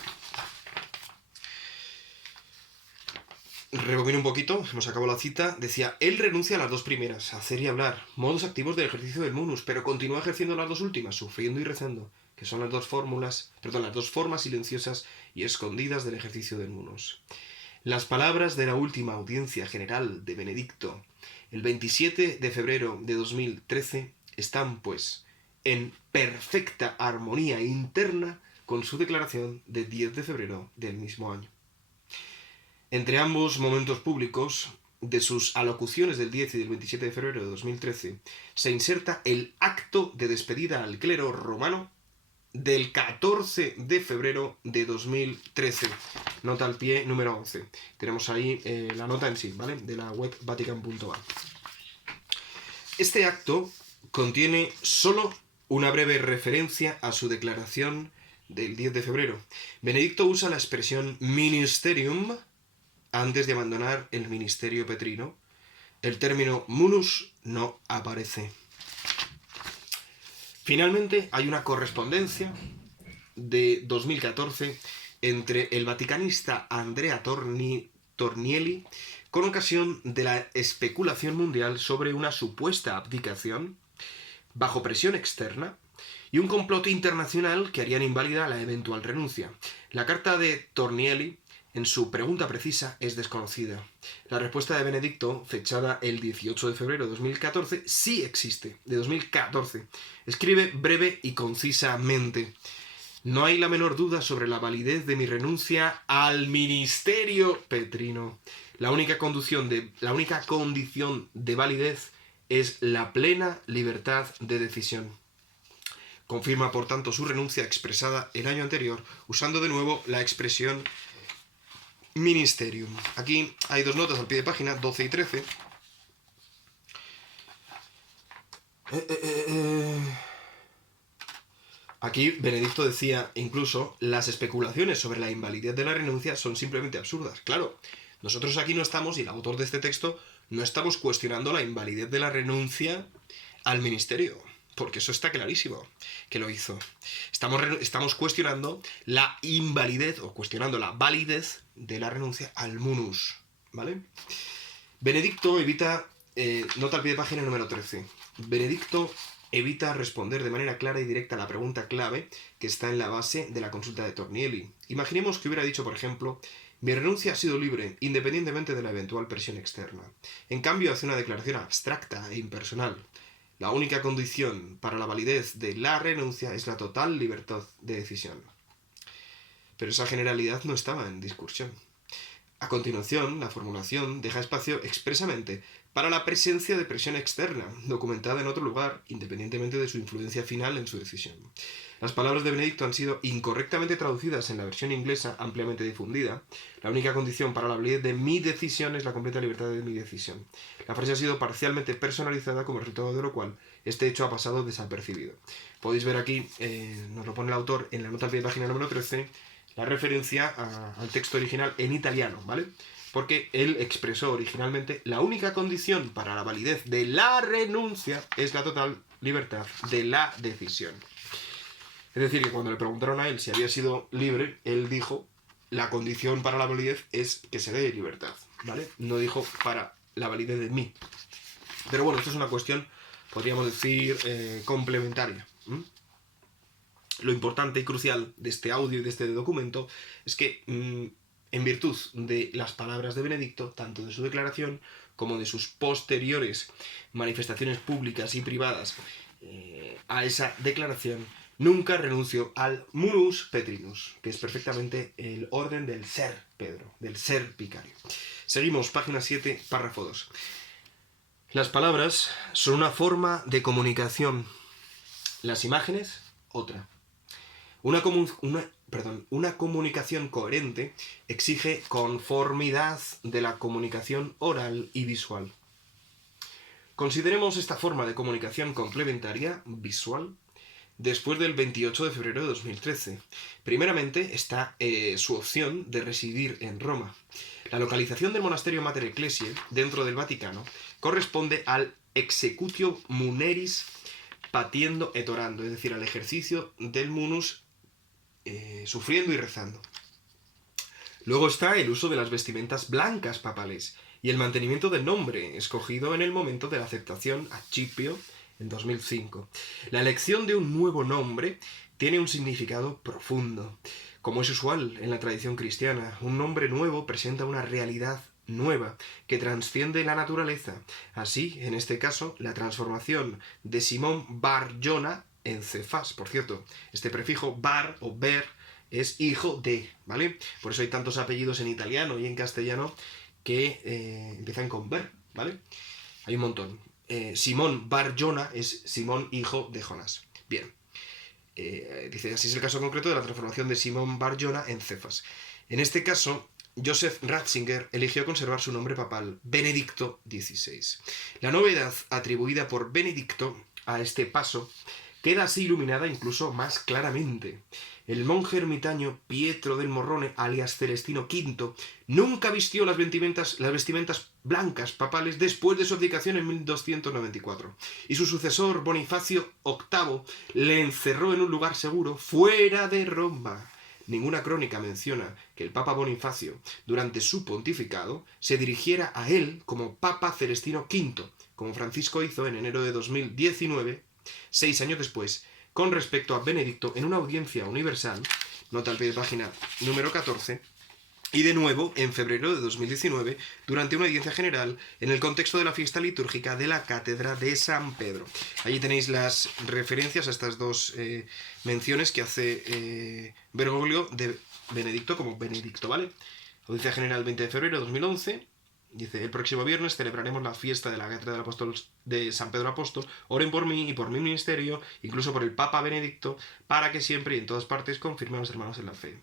Rebobino un poquito, hemos acabado la cita. Decía, él renuncia a las dos primeras, hacer y hablar, modos activos del ejercicio del munus, pero continúa ejerciendo las dos últimas, sufriendo y rezando, que son las dos formas silenciosas y escondidas del ejercicio del munus. Las palabras de la última audiencia general de Benedicto, el 27 de febrero de 2013, están, pues, en perfecta armonía interna con su declaración de 10 de febrero del mismo año. Entre ambos momentos públicos, de sus alocuciones del 10 y del 27 de febrero de 2013, se inserta el acto de despedida al clero romano del 14 de febrero de 2013. Nota al pie número 11. Tenemos ahí la nota en sí, ¿vale? De la web vatican.va. Este acto contiene solo una breve referencia a su declaración del 10 de febrero. Benedicto usa la expresión ministerium antes de abandonar el ministerio petrino. El término munus no aparece. Finalmente, hay una correspondencia de 2014 entre el vaticanista Andrea Tornielli con ocasión de la especulación mundial sobre una supuesta abdicación bajo presión externa y un complot internacional que harían inválida la eventual renuncia. La carta de Tornielli, en su pregunta precisa, es desconocida. La respuesta de Benedicto, fechada el 18 de febrero de 2014, sí existe, de 2014. Escribe breve y concisamente: no hay la menor duda sobre la validez de mi renuncia al ministerio petrino. La única condición de validez es la plena libertad de decisión. Confirma, por tanto, su renuncia expresada el año anterior, usando de nuevo la expresión ministerium. Aquí hay dos notas al pie de página, 12 y 13. Aquí Benedicto decía incluso, las especulaciones sobre la invalidez de la renuncia son simplemente absurdas. Claro, nosotros aquí no estamos, y el autor de este texto, no estamos cuestionando la invalidez de la renuncia al ministerio, porque eso está clarísimo que lo hizo. Estamos cuestionando la invalidez, o cuestionando la validez de la renuncia al munus, ¿vale? Benedicto evita, nota al pie de página número 13, Benedicto evita responder de manera clara y directa a la pregunta clave que está en la base de la consulta de Tornielli. Imaginemos que hubiera dicho, por ejemplo, mi renuncia ha sido libre, independientemente de la eventual presión externa. En cambio, hace una declaración abstracta e impersonal. La única condición para la validez de la renuncia es la total libertad de decisión. Pero esa generalidad no estaba en discusión. A continuación, la formulación deja espacio expresamente para la presencia de presión externa, documentada en otro lugar, independientemente de su influencia final en su decisión. Las palabras de Benedicto han sido incorrectamente traducidas en la versión inglesa ampliamente difundida. La única condición para la validez de mi decisión es la completa libertad de mi decisión. La frase ha sido parcialmente personalizada, como resultado de lo cual este hecho ha pasado desapercibido. Podéis ver aquí, nos lo pone el autor en la nota al pie de página número 13, la referencia al texto original en italiano, ¿vale? Porque él expresó originalmente la única condición para la validez de la renuncia es la total libertad de la decisión. Es decir, que cuando le preguntaron a él si había sido libre, él dijo, la condición para la validez es que se dé libertad, ¿vale? No dijo para la validez de mí. Pero bueno, esto es una cuestión, podríamos decir, complementaria. Lo importante y crucial de este audio y de este documento es que, en virtud de las palabras de Benedicto, tanto de su declaración como de sus posteriores manifestaciones públicas y privadas a esa declaración, nunca renunció al munus petrinus, que es perfectamente el orden del ser Pedro, del ser vicario. Seguimos, página 7, párrafo 2. Las palabras son una forma de comunicación, las imágenes, otra. Una comunicación coherente exige conformidad de la comunicación oral y visual. Consideremos esta forma de comunicación complementaria, visual, después del 28 de febrero de 2013. Primeramente está su opción de residir en Roma. La localización del monasterio Mater Ecclesiae dentro del Vaticano corresponde al executio muneris patiendo et orando, es decir, al ejercicio del munus sufriendo y rezando. Luego está el uso de las vestimentas blancas papales y el mantenimiento del nombre escogido en el momento de la aceptación a Scipio en 2005. La elección de un nuevo nombre tiene un significado profundo. Como es usual en la tradición cristiana, un nombre nuevo presenta una realidad nueva que trasciende la naturaleza. Así, en este caso, la transformación de Simón Bar Jona en Cefas. Por cierto, este prefijo bar o ver es hijo de, ¿vale? Por eso hay tantos apellidos en italiano y en castellano que empiezan con ver, ¿vale? Hay un montón. Simón Bar Jona es Simón hijo de Jonás. Bien. Dice, así es el caso concreto de la transformación de Simón Bar Jona en Cefas. En este caso, Joseph Ratzinger eligió conservar su nombre papal, Benedicto XVI. La novedad atribuida por Benedicto a este paso queda así iluminada incluso más claramente. El monje ermitaño Pietro del Morrone, alias Celestino V, nunca vistió las vestimentas blancas papales después de su abdicación en 1294, y su sucesor Bonifacio VIII le encerró en un lugar seguro fuera de Roma. Ninguna crónica menciona que el Papa Bonifacio, durante su pontificado, se dirigiera a él como Papa Celestino V, como Francisco hizo en enero de 2019, 6 años después, con respecto a Benedicto en una audiencia universal, nota al pie de página número 14, y de nuevo en febrero de 2019, durante una audiencia general en el contexto de la fiesta litúrgica de la Cátedra de San Pedro. Allí tenéis las referencias a estas dos menciones que hace Bergoglio de Benedicto como Benedicto, ¿vale? Audiencia general 20 de febrero de 2011. Dice, el próximo viernes celebraremos la fiesta de la Cátedra del Apóstol de San Pedro Apóstol. Oren por mí y por mi ministerio, incluso por el Papa Benedicto, para que siempre y en todas partes confirme a los hermanos en la fe.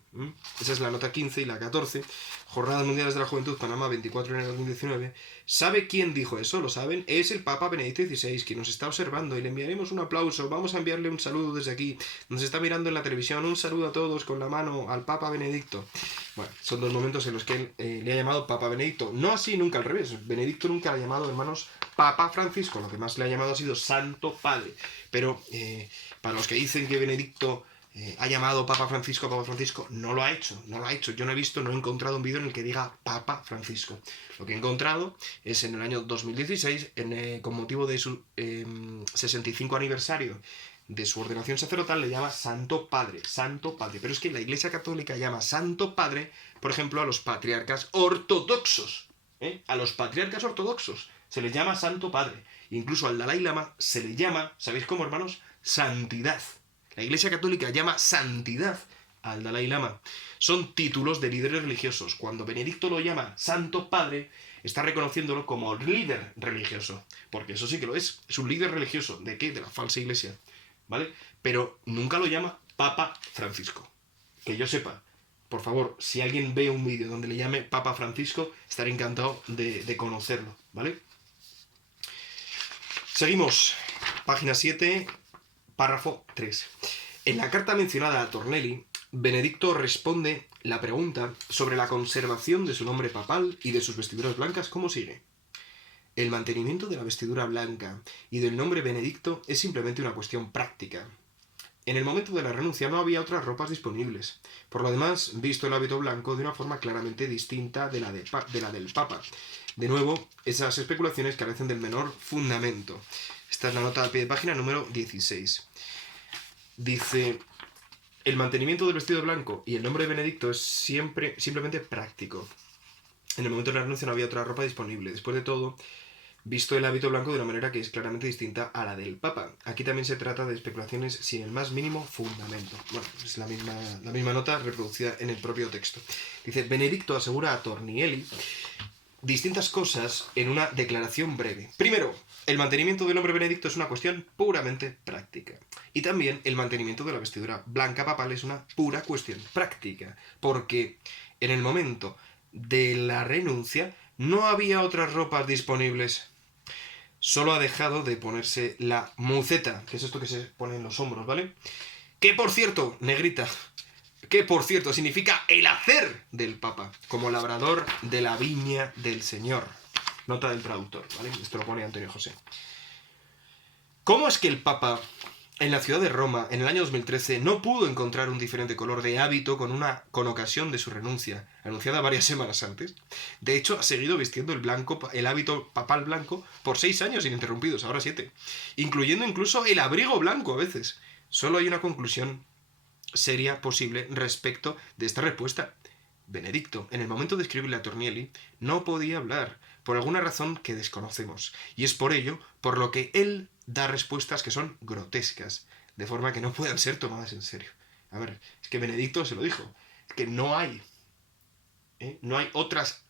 Esa es la nota 15 y la 14. Jornadas Mundiales de la Juventud, Panamá, 24 de enero de 2019. ¿Sabe quién dijo eso? ¿Lo saben? Es el Papa Benedicto XVI, que nos está observando y le enviaremos un aplauso. Vamos a enviarle un saludo desde aquí. Nos está mirando en la televisión. Un saludo a todos con la mano al Papa Benedicto. Bueno, son dos momentos en los que él le ha llamado Papa Benedicto. No así, nunca al revés. Benedicto nunca le ha llamado, hermanos, Papa Francisco. Lo que más le ha llamado ha sido Santo Padre. Pero para los que dicen que Benedicto ha llamado Papa Francisco, no lo ha hecho. Yo no he encontrado un vídeo en el que diga Papa Francisco. Lo que he encontrado es en el año 2016, con motivo de su 65 aniversario de su ordenación sacerdotal, le llama Santo Padre. Pero es que la Iglesia Católica llama Santo Padre, por ejemplo, a los patriarcas ortodoxos. A los patriarcas ortodoxos se les llama Santo Padre. Incluso al Dalai Lama se le llama, ¿sabéis cómo, hermanos? Santidad. La Iglesia Católica llama santidad al Dalai Lama. Son títulos de líderes religiosos. Cuando Benedicto lo llama Santo Padre, está reconociéndolo como líder religioso. Porque eso sí que lo es. Es un líder religioso. ¿De qué? De la falsa Iglesia. ¿Vale? Pero nunca lo llama Papa Francisco. Que yo sepa. Por favor, si alguien ve un vídeo donde le llame Papa Francisco, estaré encantado de conocerlo. ¿Vale? Seguimos. Página 7, párrafo 3. En la carta mencionada a Tornelli, Benedicto responde la pregunta sobre la conservación de su nombre papal y de sus vestiduras blancas como sigue. El mantenimiento de la vestidura blanca y del nombre Benedicto es simplemente una cuestión práctica. En el momento de la renuncia no había otras ropas disponibles. Por lo demás, visto el hábito blanco de una forma claramente distinta de la del Papa. De nuevo, esas especulaciones carecen del menor fundamento. Esta es la nota al pie de página número 16. Dice, el mantenimiento del vestido blanco y el nombre de Benedicto es simplemente práctico. En el momento de la renuncia no había otra ropa disponible. Después de todo, visto el hábito blanco de una manera que es claramente distinta a la del Papa. Aquí también se trata de especulaciones sin el más mínimo fundamento. Bueno, es la misma nota reproducida en el propio texto. Dice, Benedicto asegura a Tornielli distintas cosas en una declaración breve. Primero, el mantenimiento del nombre Benedicto es una cuestión puramente práctica. Y también el mantenimiento de la vestidura blanca papal es una pura cuestión práctica. Porque en el momento de la renuncia no había otras ropas disponibles. Solo ha dejado de ponerse la muceta, que es esto que se pone en los hombros, ¿vale? Que por cierto, negrita, que por cierto significa el hacer del Papa, como labrador de la viña del Señor. Nota del traductor, ¿vale? Esto lo pone Antonio José. ¿Cómo es que el Papa, en la ciudad de Roma, en el año 2013, no pudo encontrar un diferente color de hábito con ocasión de su renuncia, anunciada varias semanas antes? De hecho, ha seguido vistiendo el hábito papal blanco por 6 años ininterrumpidos, ahora 7, incluyendo incluso el abrigo blanco a veces. Solo hay una conclusión seria posible respecto de esta respuesta. Benedicto, en el momento de escribirle a Tornielli, no podía hablar, por alguna razón que desconocemos, y es por ello por lo que él da respuestas que son grotescas, de forma que no puedan ser tomadas en serio. A ver, es que Benedicto se lo dijo, es que no hay otras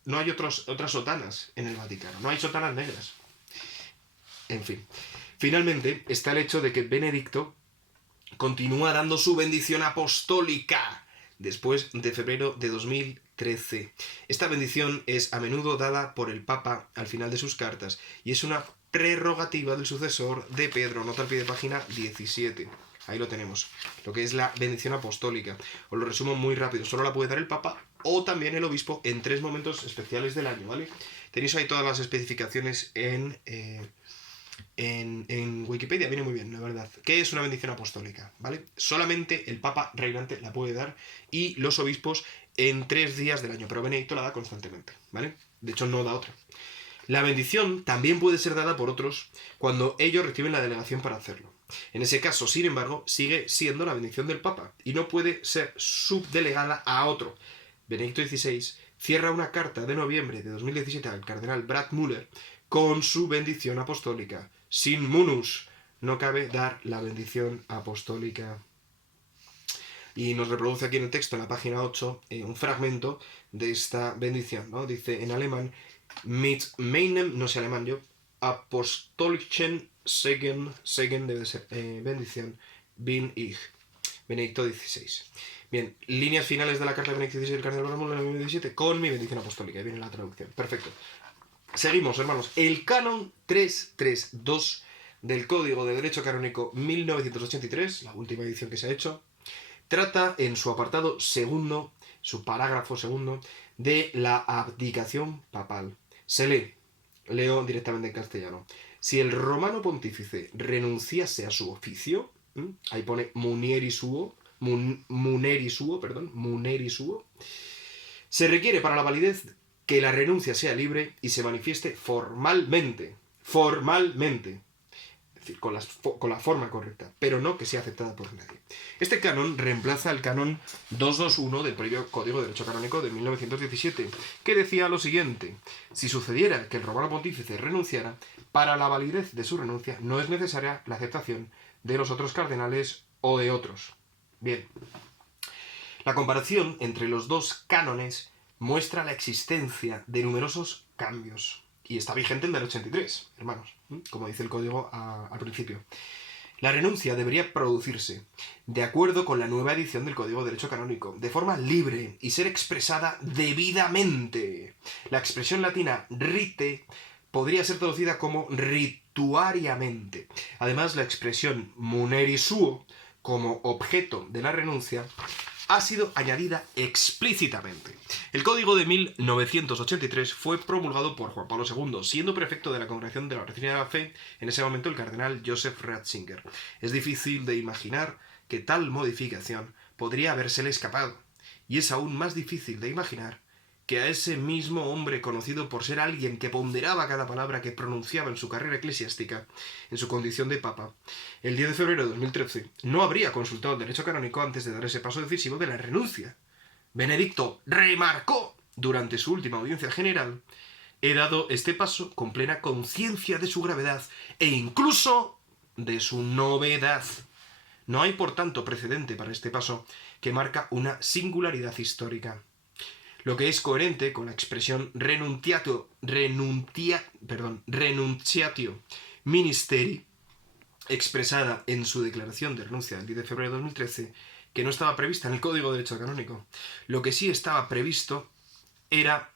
sotanas en el Vaticano, no hay sotanas negras. En fin, finalmente está el hecho de que Benedicto continúa dando su bendición apostólica después de febrero de 2013. Esta bendición es a menudo dada por el Papa al final de sus cartas y es una prerrogativa del sucesor de Pedro. Nota al pie de página 17. Ahí lo tenemos, lo que es la bendición apostólica. Os lo resumo muy rápido. Solo la puede dar el Papa o también el obispo en 3 momentos especiales del año, ¿vale? Tenéis ahí todas las especificaciones en Wikipedia, viene muy bien, la verdad. ¿Qué es una bendición apostólica? ¿Vale? Solamente el Papa reinante la puede dar y los obispos en 3 días del año, pero Benedicto la da constantemente, ¿vale? De hecho, no da otra. La bendición también puede ser dada por otros cuando ellos reciben la delegación para hacerlo. En ese caso, sin embargo, sigue siendo la bendición del Papa y no puede ser subdelegada a otro. Benedicto XVI cierra una carta de noviembre de 2017 al cardenal Brad Müller con su bendición apostólica. Sin munus no cabe dar la bendición apostólica. Y nos reproduce aquí en el texto, en la página 8, un fragmento de esta bendición, ¿no? Dice en alemán, mit meinem, no sé alemán yo, apostolischen Segen debe ser bendición, bin ich. Benedicto XVI. Bien, líneas finales de la carta de Benedicto XVI del cardenal Brad Müller en 2017 con mi bendición apostólica. Ahí viene la traducción. Perfecto. Seguimos, hermanos. El canon 332 del Código de Derecho Canónico 1983, la última edición que se ha hecho, trata en su apartado segundo, su parágrafo segundo, de la abdicación papal. Se lee, leo directamente en castellano. Si el romano pontífice renunciase a su oficio, ahí pone muneri suo, se requiere para la validez que la renuncia sea libre y se manifieste formalmente, es decir, con la forma correcta, pero no que sea aceptada por nadie. Este canon reemplaza el canon 221 del previo Código de Derecho Canónico de 1917, que decía lo siguiente: si sucediera que el romano pontífice renunciara, para la validez de su renuncia no es necesaria la aceptación de los otros cardenales o de otros. Bien, la comparación entre los dos cánones muestra la existencia de numerosos cambios. Y está vigente el del 83, hermanos, como dice el código al principio. La renuncia debería producirse de acuerdo con la nueva edición del Código de Derecho Canónico, de forma libre y ser expresada debidamente. La expresión latina rite podría ser traducida como rituariamente. Además, la expresión muneri suo como objeto de la renuncia ha sido añadida explícitamente. El Código de 1983 fue promulgado por Juan Pablo II, siendo prefecto de la Congregación de la Doctrina de la Fe, en ese momento el cardenal Joseph Ratzinger. Es difícil de imaginar que tal modificación podría habérsele escapado, y es aún más difícil de imaginar que a ese mismo hombre, conocido por ser alguien que ponderaba cada palabra que pronunciaba en su carrera eclesiástica, en su condición de papa, el 10 de febrero de 2013 no habría consultado el derecho canónico antes de dar ese paso decisivo de la renuncia. Benedicto remarcó durante su última audiencia general: he dado este paso con plena conciencia de su gravedad e incluso de su novedad. No hay, por tanto, precedente para este paso que marca una singularidad histórica. lo que es coherente con la expresión renunciatio ministeri, expresada en su declaración de renuncia del 10 de febrero de 2013, que no estaba prevista en el Código de Derecho Canónico. Lo que sí estaba previsto era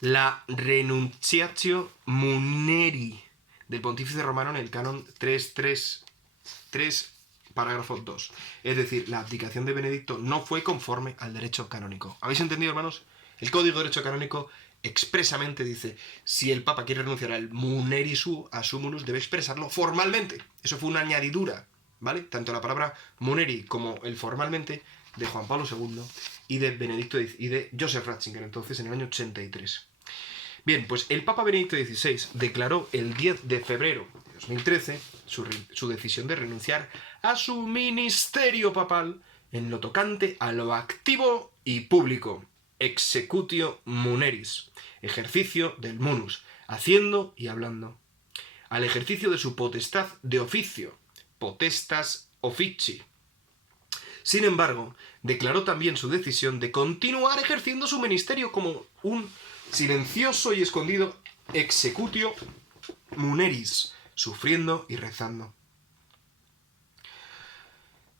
la renunciatio muneri del Pontífice Romano en el canon 333, parágrafo 2. Es decir, la abdicación de Benedicto no fue conforme al derecho canónico. ¿Habéis entendido, hermanos? El Código de Derecho Canónico expresamente dice, si el Papa quiere renunciar al muneri su, a su munus, debe expresarlo formalmente. Eso fue una añadidura, ¿vale? Tanto la palabra muneri como el formalmente de Juan Pablo II y de Benedicto y de Joseph Ratzinger, entonces en el año 83. Bien, pues el Papa Benedicto XVI declaró el 10 de febrero de 2013 su decisión de renunciar a su ministerio papal en lo tocante a lo activo y público, executio muneris, ejercicio del munus, haciendo y hablando, al ejercicio de su potestad de oficio, potestas officii. Sin embargo, declaró también su decisión de continuar ejerciendo su ministerio como un silencioso y escondido executio muneris, sufriendo y rezando.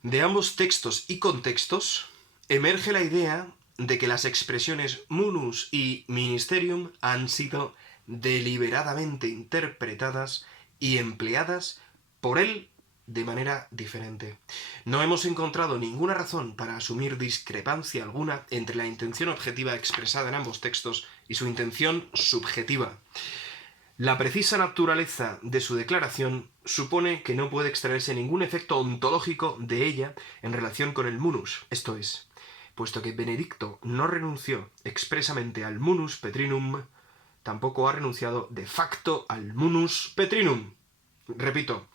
De ambos textos y contextos emerge la idea de que las expresiones munus y ministerium han sido deliberadamente interpretadas y empleadas por él de manera diferente. No hemos encontrado ninguna razón para asumir discrepancia alguna entre la intención objetiva expresada en ambos textos y su intención subjetiva. La precisa naturaleza de su declaración supone que no puede extraerse ningún efecto ontológico de ella en relación con el munus, esto es, puesto que Benedicto no renunció expresamente al munus petrinum, tampoco ha renunciado de facto al munus petrinum. Repito,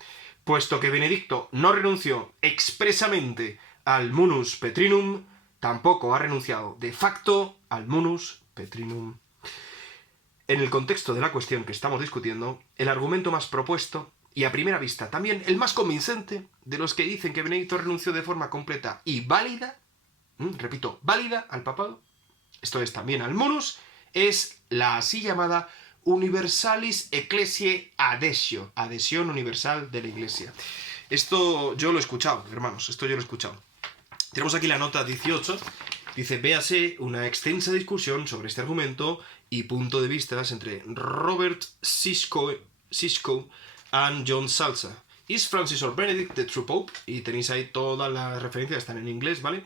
puesto que Benedicto no renunció expresamente al munus petrinum, tampoco ha renunciado de facto al munus petrinum. En el contexto de la cuestión que estamos discutiendo, el argumento más propuesto, y a primera vista también el más convincente, de los que dicen que Benedicto renunció de forma completa y válida, repito, válida al papado, esto es también al munus, es la así llamada Universalis Ecclesiae Adhesio, adhesión universal de la Iglesia. Esto yo lo he escuchado, hermanos, esto yo lo he escuchado. Tenemos aquí la nota 18, dice, véase una extensa discusión sobre este argumento y punto de vistas entre Robert Sisko and John Salza. ¿Is Francis or Benedict the true Pope? Y tenéis ahí todas las referencias, están en inglés, ¿vale?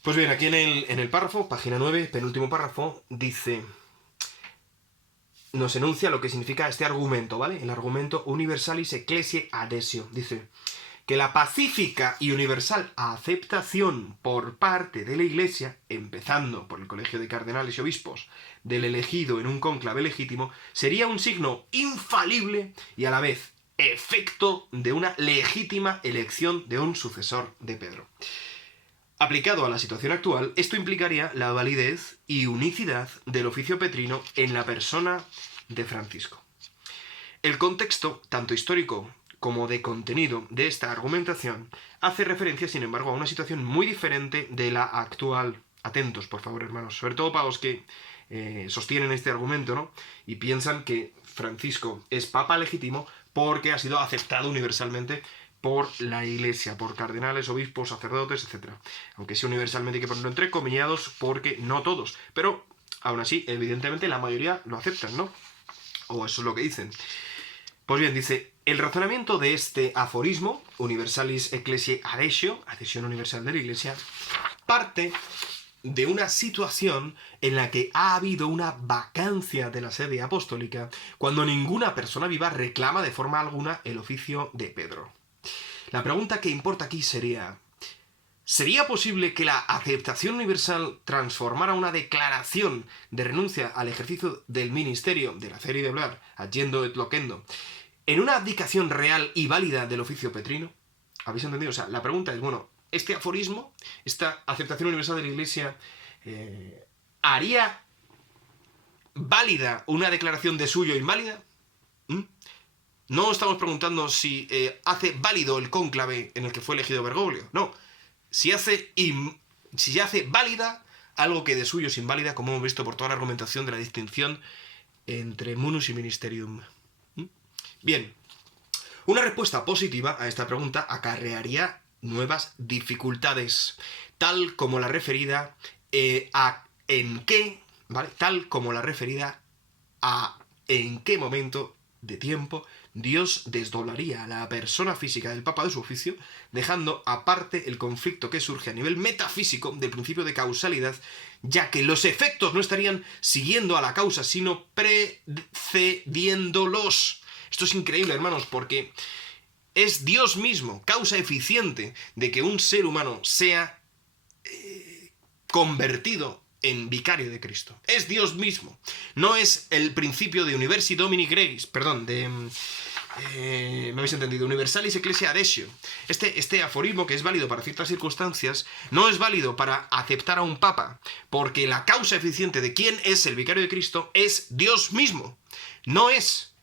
Pues bien, aquí en el párrafo, página 9, penúltimo párrafo, dice, nos enuncia lo que significa este argumento, ¿vale? El argumento Universalis Ecclesiae Adhesio. Dice que la pacífica y universal aceptación por parte de la Iglesia, empezando por el Colegio de Cardenales y Obispos, del elegido en un cónclave legítimo, sería un signo infalible y a la vez efecto de una legítima elección de un sucesor de Pedro. Aplicado a la situación actual, esto implicaría la validez y unicidad del oficio petrino en la persona de Francisco. El contexto, tanto histórico como de contenido de esta argumentación, hace referencia, sin embargo, a una situación muy diferente de la actual. Atentos, por favor, hermanos, sobre todo para los que sostienen este argumento, ¿no? Y piensan que Francisco es papa legítimo porque ha sido aceptado universalmente por la Iglesia, por cardenales, obispos, sacerdotes, etc. Aunque sea universalmente hay que ponerlo entre comillados porque no todos. Pero, aún así, evidentemente la mayoría lo aceptan, ¿no? O eso es lo que dicen. Pues bien, dice, el razonamiento de este aforismo, Universalis Ecclesiae Adhesio, adhesión universal de la Iglesia, parte de una situación en la que ha habido una vacancia de la sede apostólica cuando ninguna persona viva reclama de forma alguna el oficio de Pedro. La pregunta que importa aquí sería, ¿sería posible que la aceptación universal transformara una declaración de renuncia al ejercicio del ministerio, del hacer y de hablar, agendo et loquendo, en una abdicación real y válida del oficio petrino? ¿Habéis entendido? O sea, la pregunta es, bueno, ¿este aforismo, esta aceptación universal de la Iglesia, haría válida una declaración de suyo inválida? No estamos preguntando si hace válido el cónclave en el que fue elegido Bergoglio, no. Si hace válida algo que de suyo es inválida, como hemos visto por toda la argumentación de la distinción entre munus y ministerium. Bien, una respuesta positiva a esta pregunta acarrearía nuevas dificultades, tal como la referida a en qué, ¿vale? Tal como la referida a en qué momento de tiempo Dios desdoblaría la persona física del Papa de su oficio, dejando aparte el conflicto que surge a nivel metafísico del principio de causalidad, ya que los efectos no estarían siguiendo a la causa, sino precediéndolos. Esto es increíble, hermanos, porque es Dios mismo, causa eficiente de que un ser humano sea convertido en vicario de Cristo. Es Dios mismo. No es el principio de Universi Domini Gregis, perdón, de... me habéis entendido, Universalis Ecclesia Adesio. Este aforismo, que es válido para ciertas circunstancias, no es válido para aceptar a un papa, porque la causa eficiente de quién es el vicario de Cristo es Dios mismo. No es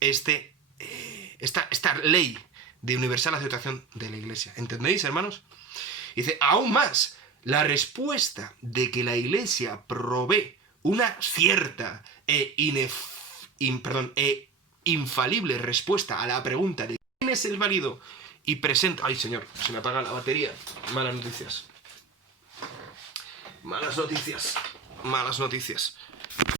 esta ley de universal aceptación de la Iglesia. ¿Entendéis, hermanos? Dice, aún más, la respuesta de que la Iglesia provee una cierta infalible respuesta a la pregunta de quién es el válido y presenta... ¡Ay, señor! Se me apaga la batería. Malas noticias. Malas noticias. Malas noticias.